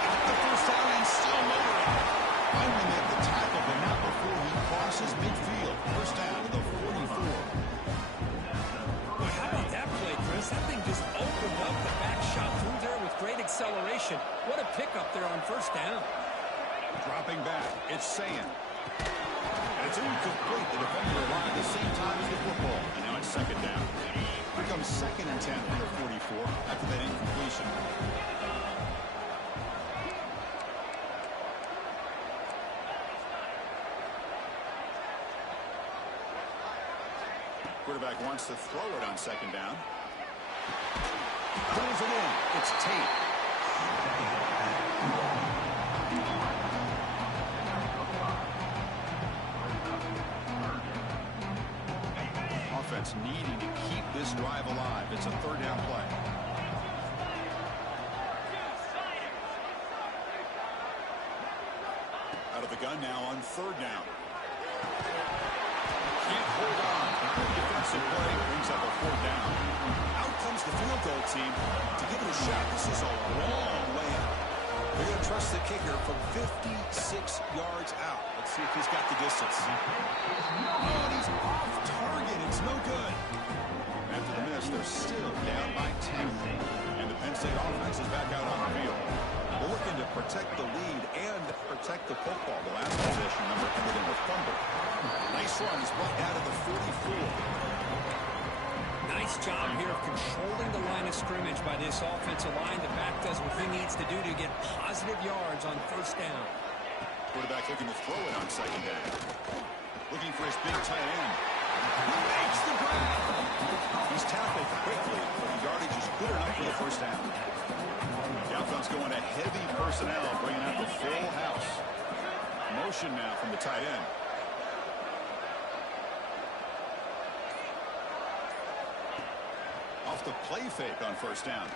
Got the first down and still motoring. Finally make the tackle, but not before he crosses midfield. First down to the 44. Boy, how about that play, Chris? That thing just opened up the back shot through there with great acceleration. possession. What a pickup there on first down. Dropping back, it's Ncaa. And it's incomplete. The defender arrived at the same time as the football. And now it's second down. Here comes 2nd and 10 from the 44 after that incompletion. Quarterback wants to throw it on second down. Pulls it in. It's Tate. Offense needing to keep this drive alive. It's a third down play. Out of the gun now on third down. Can't hold on. Good defensive play brings up a fourth down. Out comes the field goal team to give it a shot. This is a long way out. They're going to trust the kicker from 56 yards out. Let's see if he's got the distance. Oh, and he's off target. It's no good. After the miss, they're still down by 10. And the Penn State offense is back out on the field. They're looking to protect the lead and protect the football. The last possession number ended in a fumble. Nice run. He's brought down to the 44. Nice job here of controlling the line of scrimmage by this offensive line. The back does what he needs to do to get positive yards on first down. Quarterback looking to throw it on second down. Looking for his big tight end. He makes the grab. He's tackled quickly, but the yardage is good enough for the first down. The offense going to heavy personnel, bringing out the full house. Motion now from the tight end. Off the play fake on first down.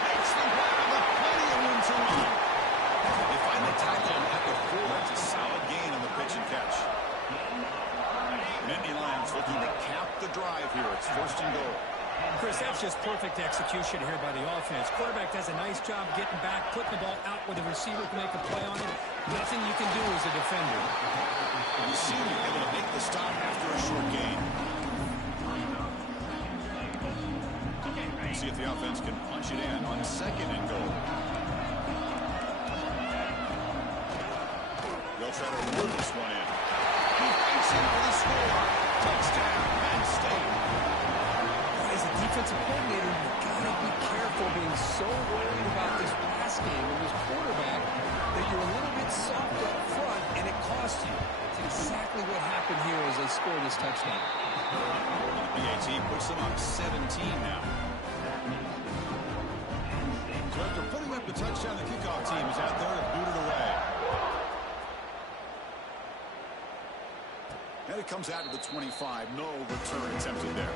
Makes the grab with plenty of room to run. They finally tackle him at the 4. That's a solid gain on the pitch and catch. Nittany Lions looking to cap the drive here. It's first and goal. Chris, that's just perfect execution here by the offense. Quarterback does a nice job getting back, putting the ball out where the receiver can make a play on it. Nothing you can do as a defender. The senior able to make the stop after a short gain. See if the offense can punch it in on second and goal. They'll try to run this one in. He fights in for the score. Touchdown, Penn State. As a defensive coordinator, you've got to be careful being so worried about this pass game and this quarterback that you're a little bit soft up front, and it costs you. It's exactly what happened here as they score this touchdown. BAT puts them up 17 now. So after putting up the touchdown, the kickoff team is out there to boot it away. And it comes out to the 25. No return attempted there.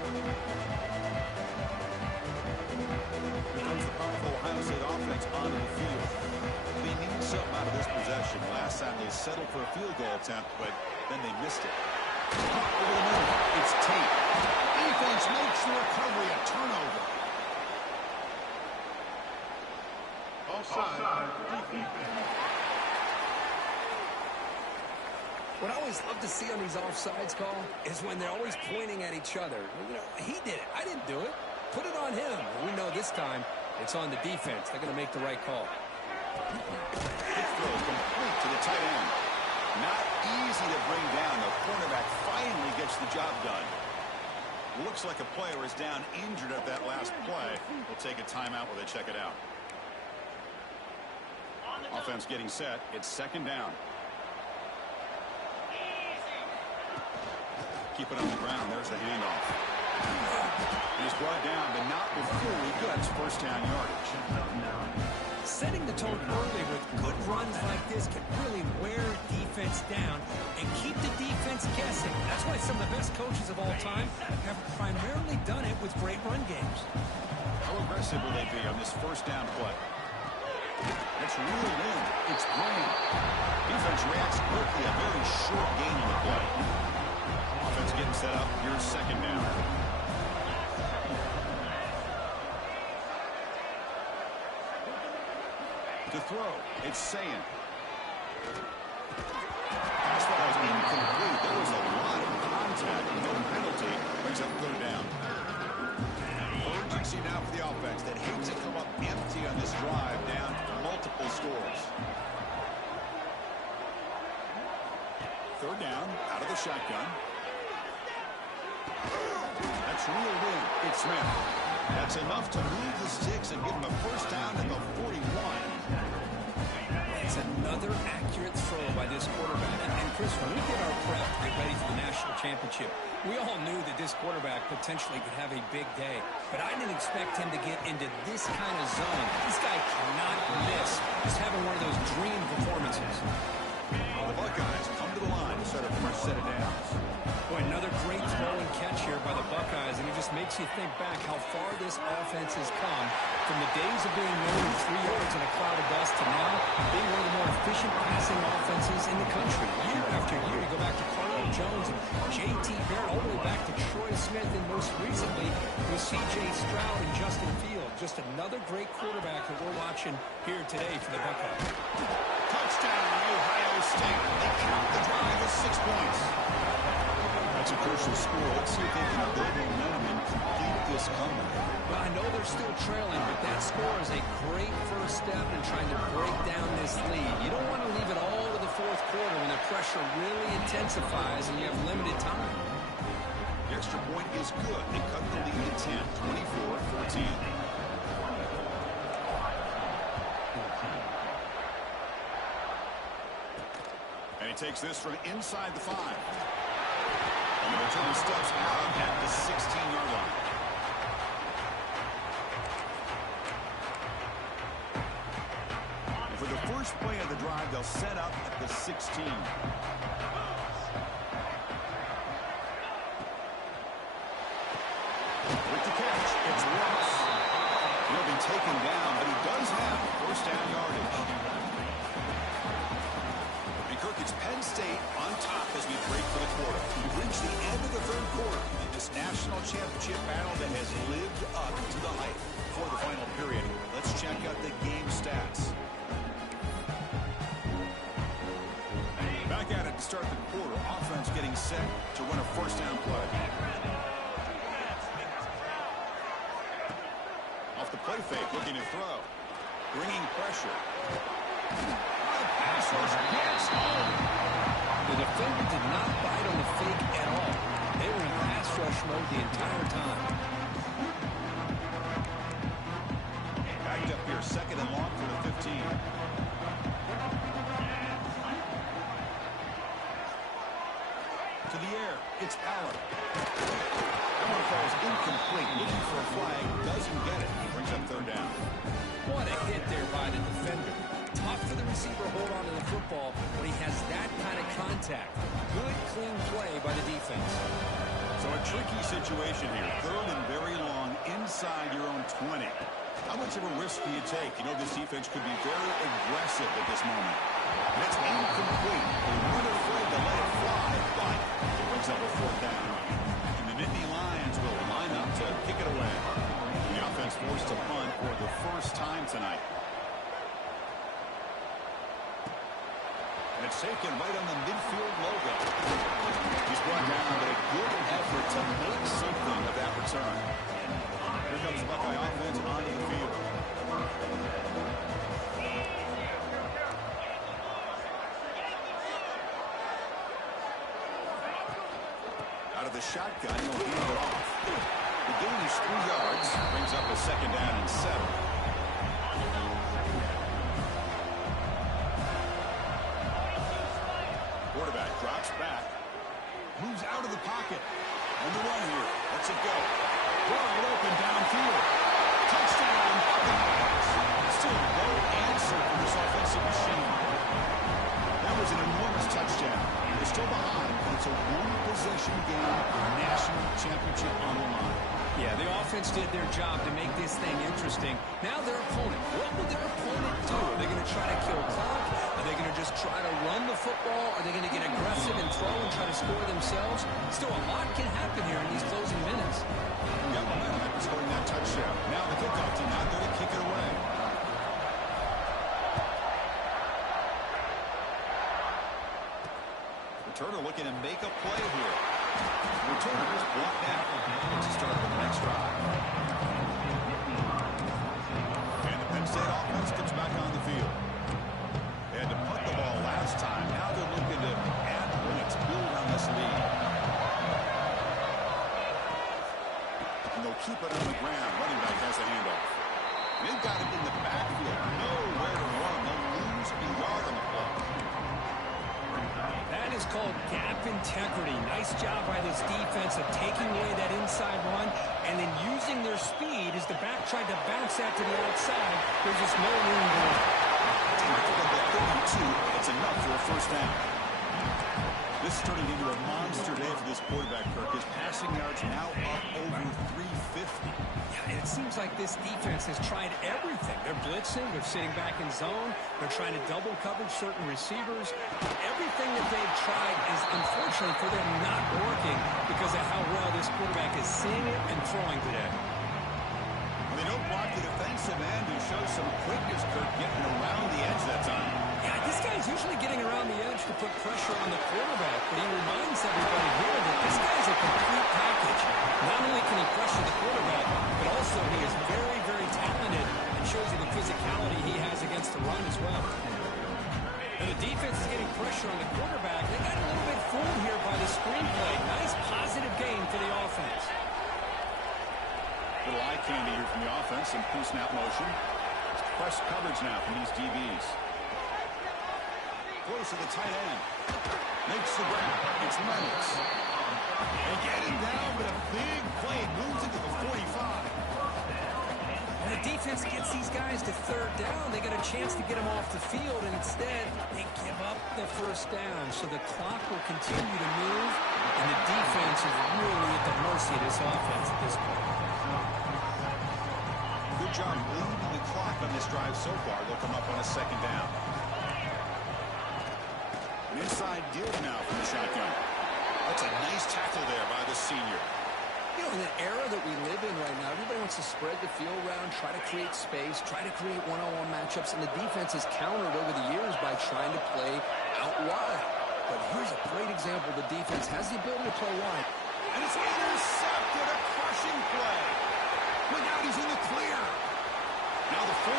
Here comes the powerful Ohio State offense onto the field. They need something out of this possession. Last time they settled for a field goal attempt, but then they missed it. Over the middle. It's Tate. Defense makes the recovery a turnover. What I always love to see on these offsides call is when they're always pointing at each other. You know, he did it. I didn't do it. Put it on him. We know this time it's on the defense. They're going to make the right call. Quick throw complete to the tight end. Not easy to bring down. The cornerback finally gets the job done. Looks like a player is down injured at that last play. We'll take a timeout while they check it out. Offense getting set. It's second down. Keep it on the ground. There's the handoff. He's brought down, but not before he gets first down yardage. Setting the tone early with good runs like this can really wear defense down and keep the defense guessing. That's why some of the best coaches of all time have primarily done it with great run games. How aggressive will they be on this first down play? It's reeled in. It's Green. Defense reacts quickly. A very short gain on the play. Offense getting set up. Here's second down. To throw, it's Ncaa. Pass ball was incomplete. There was a lot of contact. No penalty. Brings up third down. Urgency now for the offense that hates to come up Third down, out of the shotgun. That's reeled in. It's Smith. That's enough to move the sticks and give him a first down at the 41. It's another accurate throw by this quarterback. And Chris, when we did our prep to get ready for the national championship, we all knew that this quarterback potentially could have a big day. But I didn't expect him to get into this kind of zone. This guy cannot miss. He's having one of those dream performances. Well, the Buckeyes come to the line to start a fresh set of downs. Boy, another great throw and catch here by the Buckeyes, and it just makes you think back how far this offense has come from the days of being known 3 yards in a cloud of dust to now being one of the more efficient passing offenses in the country. Year after year, you go back to Cardinal Jones and J.T. Barrett, all the way back to Troy Smith, and most recently with C.J. Stroud and Justin Fields. Just another great quarterback that we're watching here today for the Buckeyes. Touchdown, Ohio State. They count the drive with 6 points. That's a crucial score. Let's see if they can build momentum and complete this comeback. Well, I know they're still trailing, but that score is a great first step in trying to break down this lead. You don't want to leave it all to the fourth quarter when the pressure really intensifies and you have limited time. The extra point is good. They cut the lead to 10, 24-14. And he takes this from inside the 5. And the return steps out at the 16-yard line. And for the first play of the drive, they'll set up at the 16. With the catch, it's Ross. He'll be taken down, but he does have first down yardage. It's Penn State on top as we break for the quarter. We've reached the end of the third quarter in this national championship battle that has lived up to the hype for the final period. Let's check out the game stats. Back at it to start the quarter. Offense getting set to run a first down play. Off the play fake, looking to throw. Bringing pressure. Pass rush gets home. The defender did not bite on the fake at all. They were in pass rush mode the entire time. Backed up here, second and long for the 15. To the air, it's Allen. That one falls incomplete. Looking for a flag, doesn't get it. Brings up third down. What a hit there by the defender. Tough for the receiver to hold on to the football when he has that kind of contact. Good, clean play by the defense. So a tricky situation here. Third and very long inside your own 20. How much of a risk do you take? You know this defense could be very aggressive at this moment. And it's incomplete. They weren't afraid to let it fly, but it brings up a fourth down. And the Nittany Lions will line up to kick it away. The offense forced to punt for the first time tonight. And it's taken right on the midfield logo. He's brought down, but a good effort to make something of that return. Here comes the Buckeye offense onto the field. Out of the shotgun, he'll hand it off. The gain is 3 yards. Brings up a second down and 7. Quarterback drops back. Moves out of the pocket. On the run here. Lets it go. Wide open downfield. Touchdown, Buckeyes. Still no answer for this offensive machine. That was an enormous touchdown. They're still behind, but it's a one-possession game. National championship on the line. Yeah, the offense did their job to make this thing interesting. Now their opponent. What will their opponent do? Are they going to try to kill clock? Are they going to just try to run the football? Are they going to get aggressive and throw and try to score themselves? Still, a lot can happen here in these closing minutes. Got momentum after scoring that touchdown. Now the kickoff team out there to kick it away. Returner looking to make a play here. Returner is brought down to start the next drive. And the Penn State offense gets back on the field. They had to punt the ball last time. Now they're looking to add points. integrity. Nice job by this defense of taking away that inside run and then using their speed as the back tried to bounce that to the outside. There's just no room to run. Tackle at the 32. It's enough for a first down. This is turning into a monster day for this quarterback, Kirk. His passing yards now up over 350. Yeah, and it seems like this defense has tried everything. They're blitzing. They're sitting back in zone. They're trying to double coverage certain receivers. Everything that they've tried is, unfortunately for them, not working because of how well this quarterback is seeing it and throwing today. They don't block the defensive end, who shows some quickness, Kirk, getting around the edge that time. Yeah, this guy's usually getting around the edge to put pressure on the quarterback, but he reminds everybody here that this guy's a complete package. Not only can he pressure the quarterback, but also he is very, very talented and shows you the physicality he has against the run as well. And the defense is getting pressure on the quarterback. They got a little bit fooled here by the screenplay. Nice positive gain for the offense. Little eye candy here from the offense in pre-snap motion. Press coverage now from these DBs. Close to the tight end. Makes the grab. It's Reynolds. They get him down, but a big play moves it to the 45. When the defense gets these guys to third down, they get a chance to get them off the field, and instead they give up the first down. So the clock will continue to move, and the defense is really at the mercy of this offense at this point. Good job leading the clock on this drive so far. They'll come up on a second down. An inside give now from the shotgun. That's a nice tackle there by the senior. You know, in the era that we live in right now, everybody wants to spread the field around, try to create space, try to create one-on-one matchups, and the defense has countered over the years by trying to play out wide. But here's a great example. The defense has the ability to play wide. And it's intercepted, a crushing play. Look out, he's in the clear. Now the 40.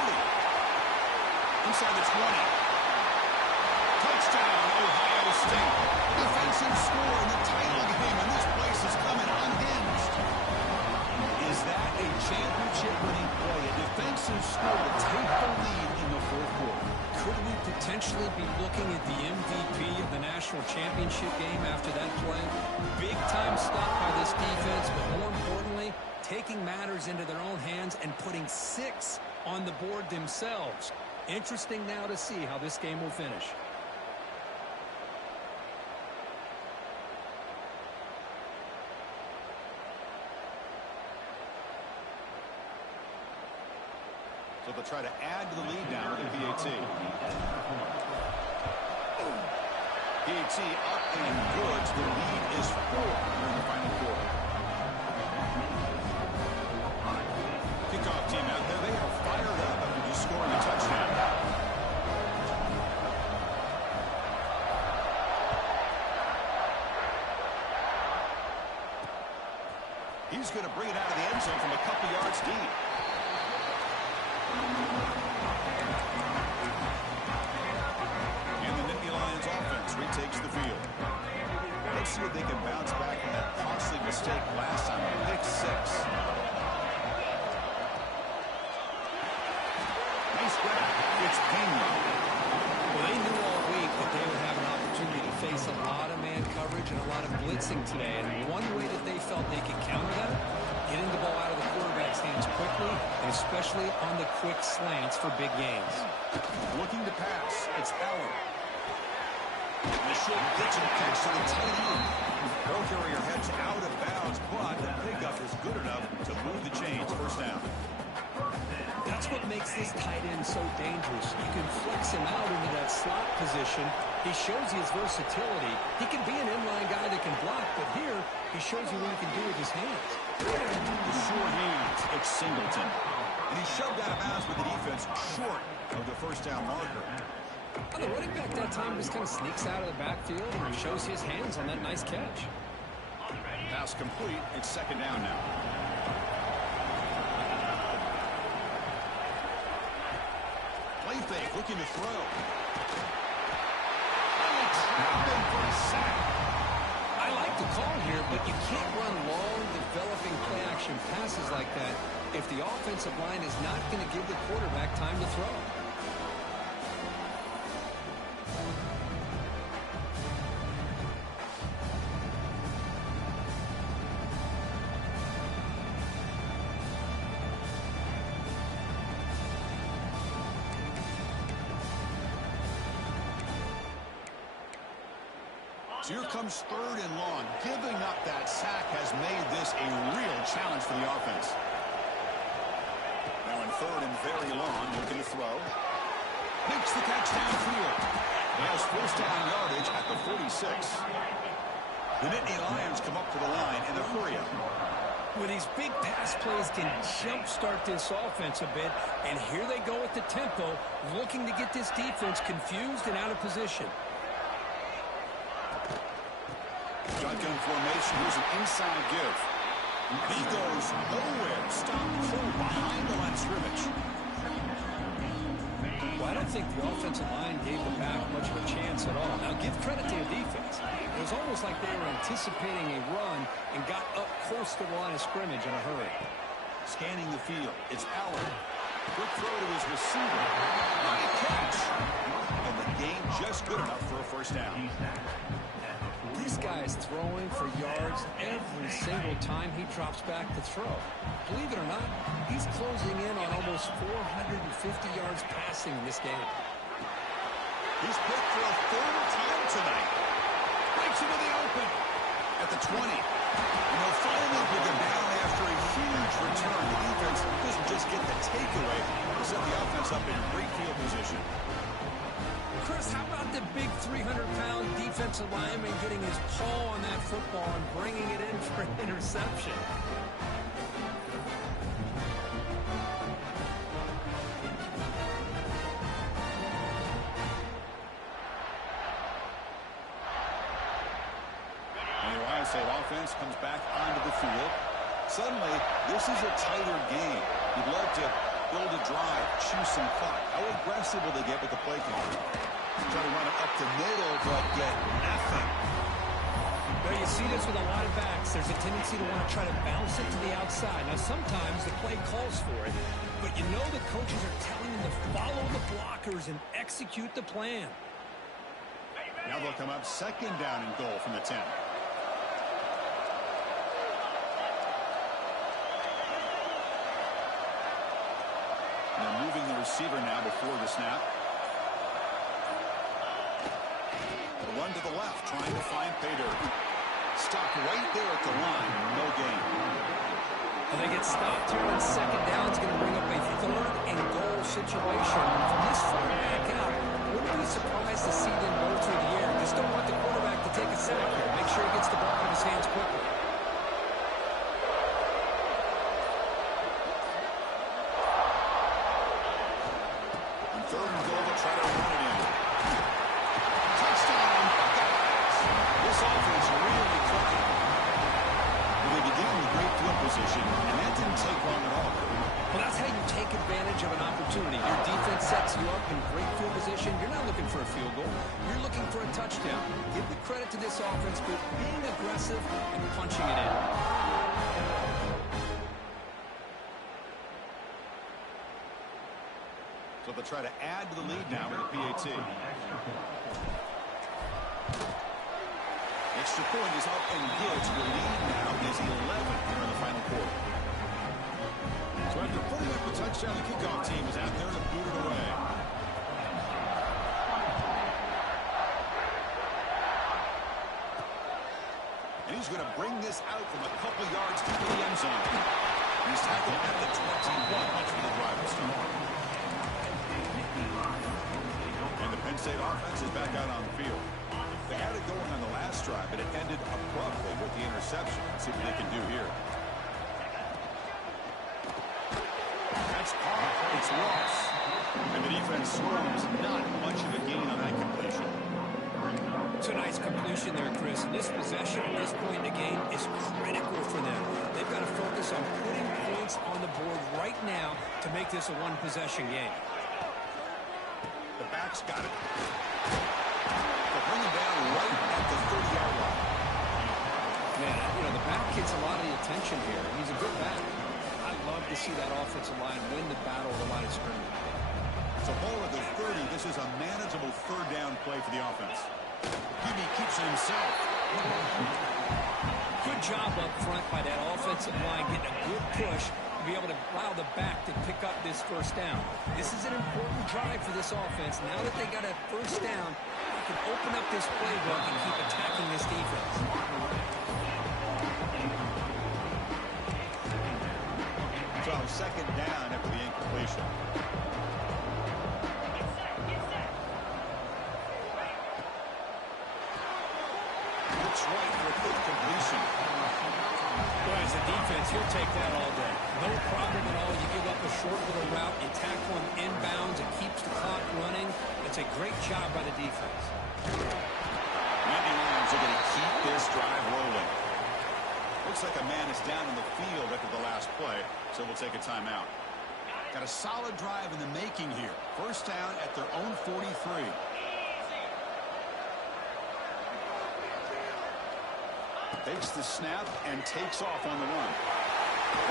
Inside the 20. Touchdown, Ohio State. Defensive score in the title game, and this place is coming unhinged. Is that a championship-winning play? A defensive score to take the lead in the fourth quarter. Could we potentially be looking at the MVP of the national championship game after that play? Big-time stop by this defense, but more importantly, taking matters into their own hands and putting 6 on the board themselves. Interesting now to see how this game will finish. So they'll try to add to the lead now with the PAT. PAT up and good. The lead is 4 in the final quarter. Kickoff team out there. They are fired up after just scoring a touchdown. He's going to bring it out of the end zone from a couple yards deep. And the Nittany Lions offense retakes the field. Let's see if they can bounce back from that costly mistake last time, a pick 6. Nice grab. It's Pena. Well, they knew all week that they would have an opportunity to face a lot of man coverage and a lot of blitzing today. And one way that they felt they could counter that, getting the ball out of the quarterback's hands quickly, and especially on the quick slants for big gains. Looking to pass. It's Allen. And a short pitch and catch to the tight end. Ball carrier heads out of bounds, but the pickup is good enough to move the chains. First down. That's what makes this tight end so dangerous. You can flex him out into that slot position. He shows you his versatility. He can be an inline guy that can block, but here he shows you what he can do with his hands. The short hands. It's Singleton. And he shoved out of bounds with the defense short of the first down marker. The running back that time just kind of sneaks out of the backfield and shows his hands on that nice catch. Pass complete. It's second down now. Play fake, looking to throw. Dropping for a sack. I like the call here, but you can't run long, developing play-action passes like that if the offensive line is not going to give the quarterback time to throw. So here comes 3rd and long. Giving up that sack has made this a real challenge for the offense. Now in 3rd and very long, looking to throw. Makes the catch downfield. He has first down yardage at the 46. The Nittany Lions come up to the line in a hurry-up. With these big pass plays can jumpstart this offense a bit, and here they go at the tempo, looking to get this defense confused and out of position. Shotgun formation. Here's an inside give. He goes nowhere. Stopped cold behind the line of scrimmage. Well, I don't think the offensive line gave the back much of a chance at all. Now, give credit to the defense. It was almost like they were anticipating a run and got up close to the line of scrimmage in a hurry. Scanning the field. It's Allen. Quick throw to his receiver. Great catch. And the game just good enough for a first down. This guy is throwing for yards every single time he drops back to throw. Believe it or not, he's closing in on almost 450 yards passing in this game. He's picked for a 3rd time tonight. Breaks into the open at the 20. And they'll finally bring him down after a huge return. The defense doesn't just get the takeaway, they set the offense up in great field position. Chris, how about the big 300-pound defensive lineman getting his paw on that football and bringing it in for an interception? And the Ohio State offense comes back onto the field. Suddenly, this is a tighter game. You'd love to build a drive, choose some clock. How aggressive will they get with the play clock? Try to run it up the middle, but get nothing. Well, you see this with a lot of backs. There's a tendency to want to try to bounce it to the outside. Now, sometimes the play calls for it, but you know the coaches are telling them to follow the blockers and execute the plan. Now they'll come up 2nd down and goal from the 10. They're moving the receiver now before the snap. The run to the left, trying to find Pater. Stopped right there at the line. No gain. And they get stopped here on 2nd down. It's going to bring up a 3rd and goal situation. From this far back out, wouldn't be surprised to see them go through the air. Just don't want the quarterback to take a sack here. Make sure he gets the ball in his hands quickly. On 3rd and goal, they'll try to run it in. Touchdown, Buckeyes. This offense really clicking. Well, they began with great field position, and that didn't take long at all. Well, that's how you take advantage of an opportunity. Your defense sets you up in great field position. You're not looking for a field goal. You're looking for a touchdown. Give the credit to this offense for being aggressive and punching it in. So they'll try to add to the lead now with a PAT. Extra point is up and good. The lead now is 11 here in the final quarter. So after putting up a touchdown, the kickoff team is out there to boot it away. And he's going to bring this out from a couple yards to the end zone. He's tackled at the 21. Much for the drive to start. And the Penn State offense is back out on the field. They had it going on the last drive, but it ended abruptly with the interception. Let's see what they can do here. That's caught. It's lost. And the defense swarms not much of a gain on that completion. It's a nice completion there, Chris. And this possession at this point in the game is critical for them. They've got to focus on putting points on the board right now to make this a one-possession game. The back's got it. They'll bring him down right at the 30-yard line. Man, you know, the back gets a lot of the attention here. He's a good back. I'd love to see that offensive line win the battle of the line of scrimmage. So ball at the 30. This is a manageable 3rd down play for the offense. Gimme keeps it himself. Good job up front by that offensive line, getting a good push to be able to allow the back to pick up this first down. This is an important drive for this offense. Now that they got a first down, they can open up this playbook and keep attacking this defense. So second down after the incompletion. Looks right for a quick completion. Boy, as a defense, you'll take that all day. No problem at all. You give up a short little route. You tackle him inbounds. It keeps the clock running. It's a great job by the defense. Mighty Lions are going to keep this drive rolling. Looks like a man is down in the field after the last play, so we'll take a timeout. Got a solid drive in the making here. First down at their own 43. Takes the snap and takes off on the run.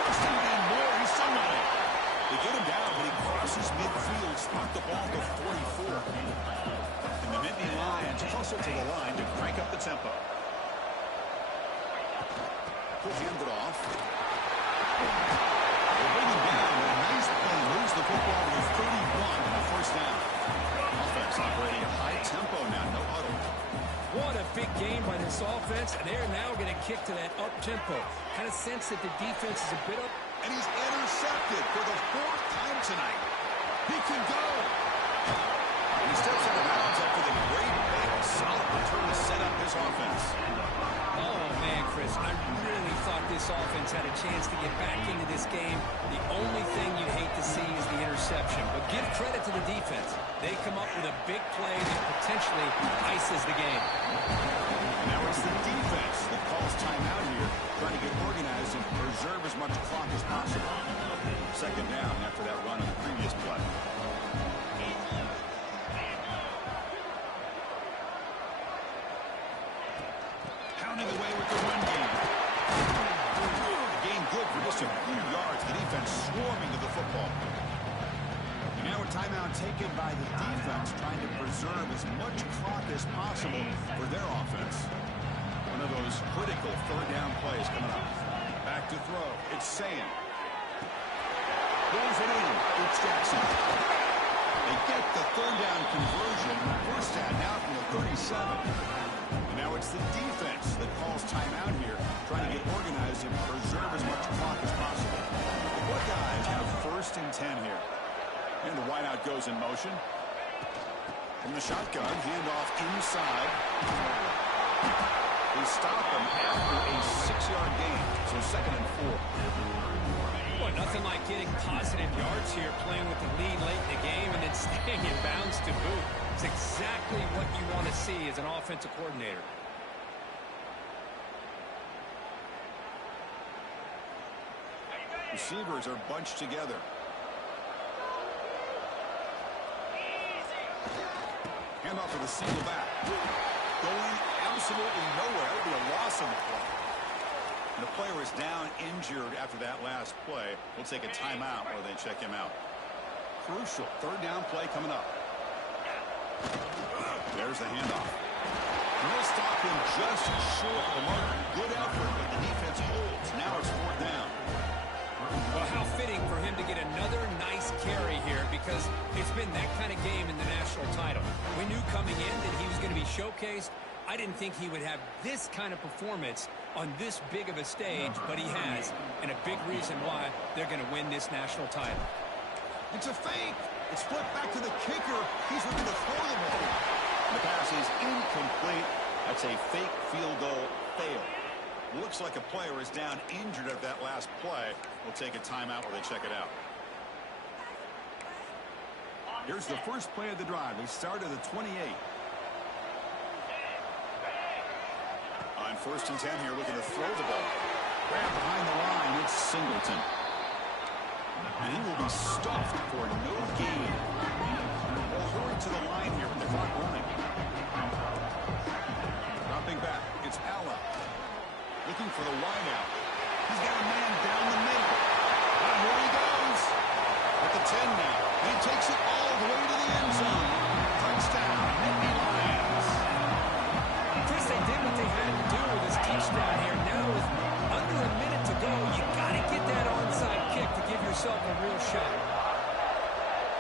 First down and more. He's still running. They get him down, but he crosses midfield, spot the ball to 44. And the Nittany Lions hustle to the line to crank up the tempo. He'll hand it off. They bring him down, and a nice play moves the football to 31 on the first down. Offense operating at high tempo now, no huddle. What a big game by this offense, and they're now going to kick to that up-tempo. Kind of sense that the defense is a bit up. And he's intercepted for the fourth time tonight. He can go. And he steps out of bounds after the great big, solid return to set up his offense. Oh, man, Chris, I really thought this offense had a chance to get back into this game. The only thing you'd hate to see is the interception. But give credit to the defense. They come up with a big play that potentially ices the game. Now it's the defense that calls timeout here, trying to get organized and preserve as much clock as possible. Second down after that run on the previous play. Pounding away with the run game. The game good for just a few yards. The defense swarming to the football. And now a timeout taken by the defense, trying to preserve as much clock as possible for their offense. One of those critical third down plays coming up. Back to throw. It's Ncaa. Pulls it in. It's Jackson. They get the third down conversion. First down now from the 37. And now it's the defense that calls timeout here, trying to get organized and preserve as much clock as possible. The Buckeyes have first and 10 here. And the wideout goes in motion. From the shotgun, handoff inside. They stop him after a 6-yard gain, so second and 4. Boy, nothing like getting positive yards here, playing with the lead late in the game and then staying in bounds to boot. It's exactly what you want to see as an offensive coordinator. Receivers are bunched together. Handoff to the single back. Going absolutely nowhere. It'll be a loss on the play. And the player is down injured after that last play. We'll take a timeout while they check him out. Crucial third down play coming up. There's the handoff. And they'll stop him just short of the mark. Good effort, but the defense holds. Now it's fourth down. Well, how fitting for him to get another nice carry here, because it's been that kind of game in the national title. We knew coming in that he was going to be showcased. I didn't think he would have this kind of performance on this big of a stage, but he has, and a big reason why they're going to win this national title. It's a fake. It's flipped back to the kicker. He's looking to throw the ball. The pass is incomplete. That's a fake field goal fail. Looks like a player is down injured at that last play. We'll take a timeout while they check it out. Here's the first play of the drive. They start at the 28. On first and 10 here, looking to throw the ball. Grab behind the line. It's Singleton. And he will be stuffed for no gain. Well, hurry to the line here with the clock running. Dropping back. It's Alla. Looking for the wideout. He's got a man down the middle. And here he goes. At the 10 now. He takes it all the way to the end zone. Touchdown, Nittany Lions. Chris, they did what they had to do with this touchdown here. Now with under a minute to go. You got to get that onside kick to give yourself a real shot.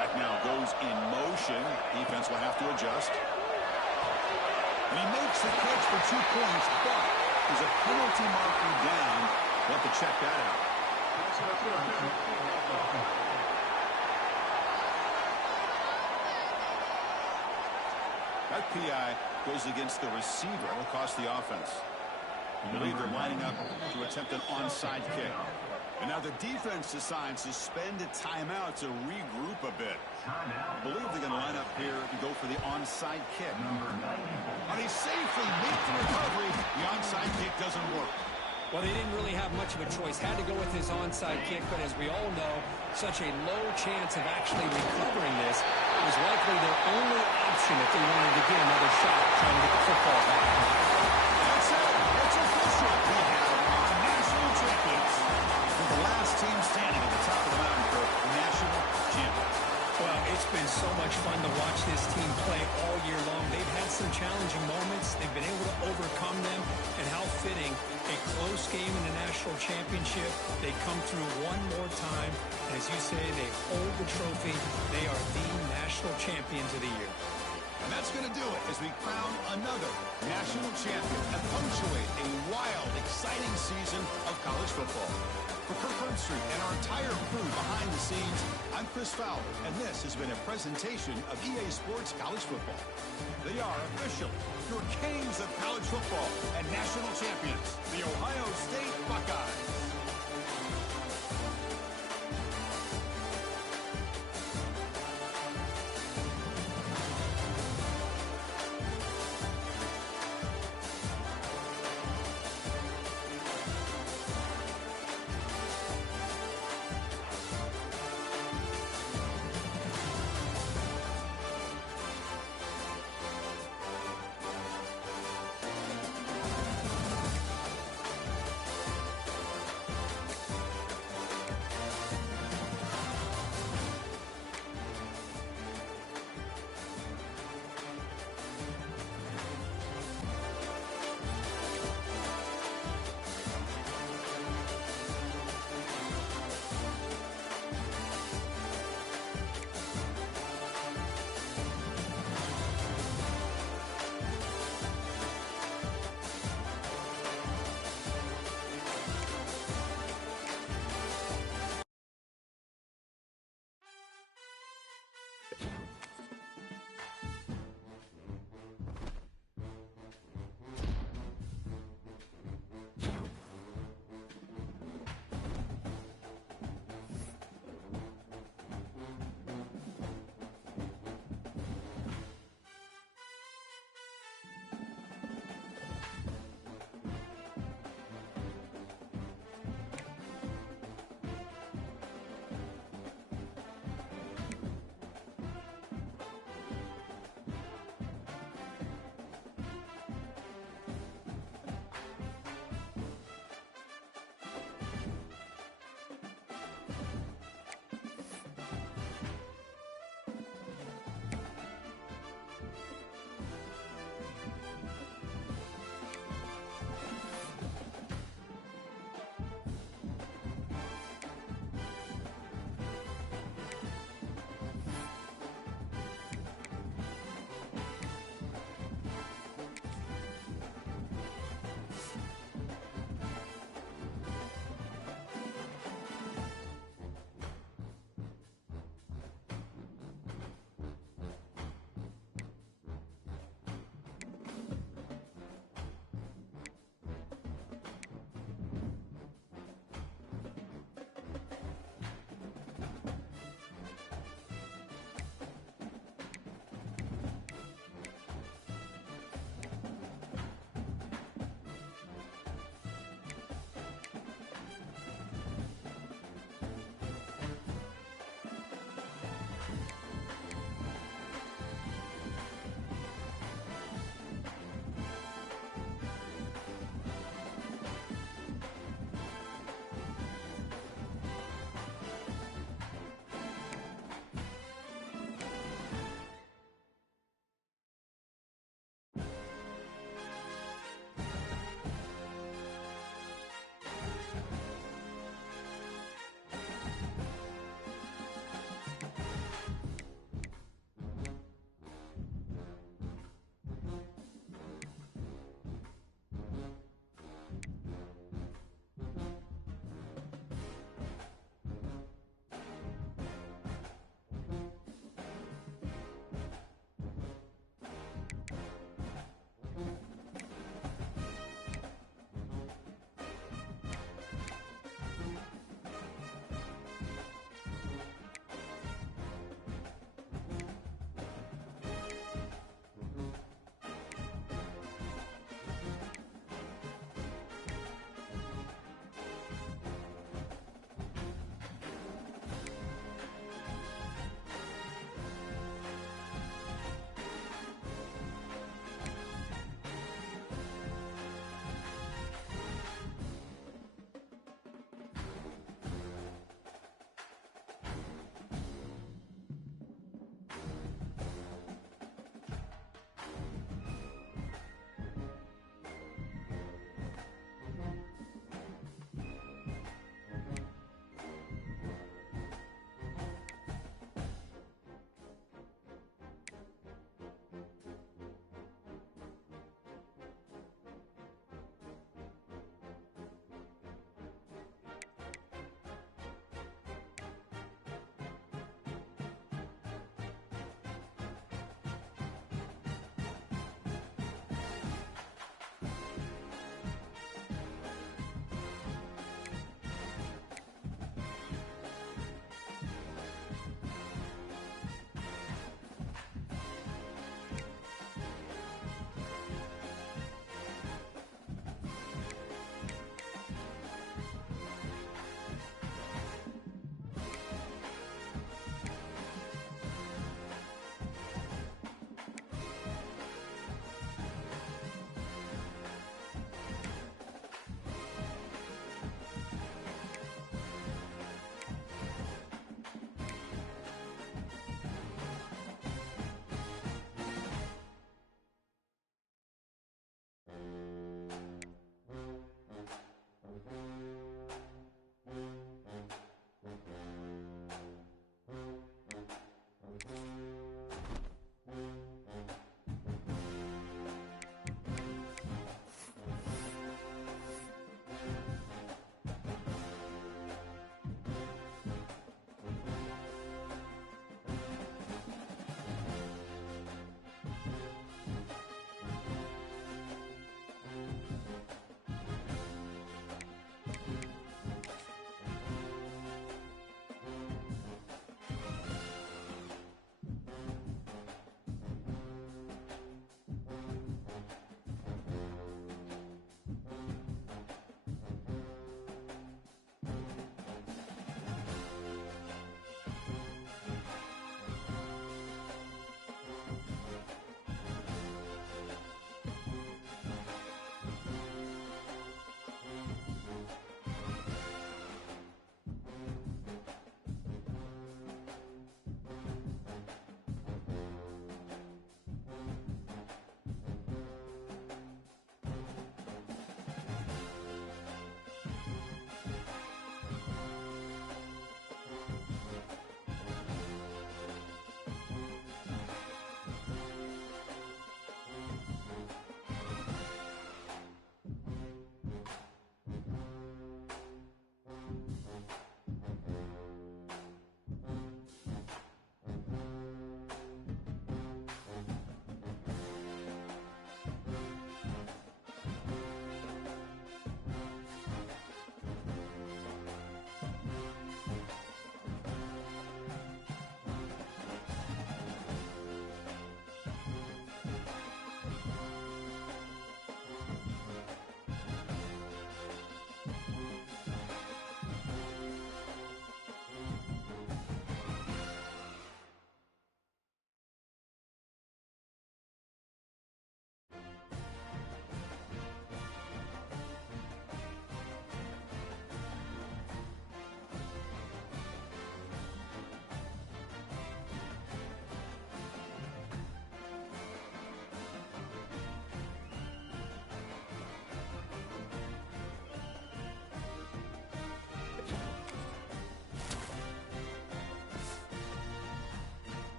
That now goes in motion. Defense will have to adjust. And he makes the catch for 2 points, but there's a penalty marker down. We'll have to check that out. That PI goes against the receiver. It'll cost the offense. I believe they're lining up to attempt an onside kick. And now the defense decides to spend a timeout to regroup a bit. I believe they're going to line up here to go for the onside kick. And they safely make the recovery. The onside kick doesn't work. Well, they didn't really have much of a choice. Had to go with his onside kick, but as we all know, such a low chance of actually recovering this. It was likely their only option if they wanted to get another shot trying to get the football back. That's it. It's official. We have our national champions. We're the last team standing at the top of the mountain for national champions. Well, it's been so much fun to watch this team play all year long. They've had some challenging moments. They've been able to overcome them. And how fitting, a close game in the national championship. They come through one more time. And as you say, they hold the trophy. They are the national champions of the year. And that's going to do it as we crown another national champion and punctuate a wild, exciting season of college football. For Kirk Herbstreit and our entire crew behind the scenes, I'm Chris Fowler, and this has been a presentation of EA Sports College Football. They are official, your kings of college football and national champions, the Ohio State Buckeyes.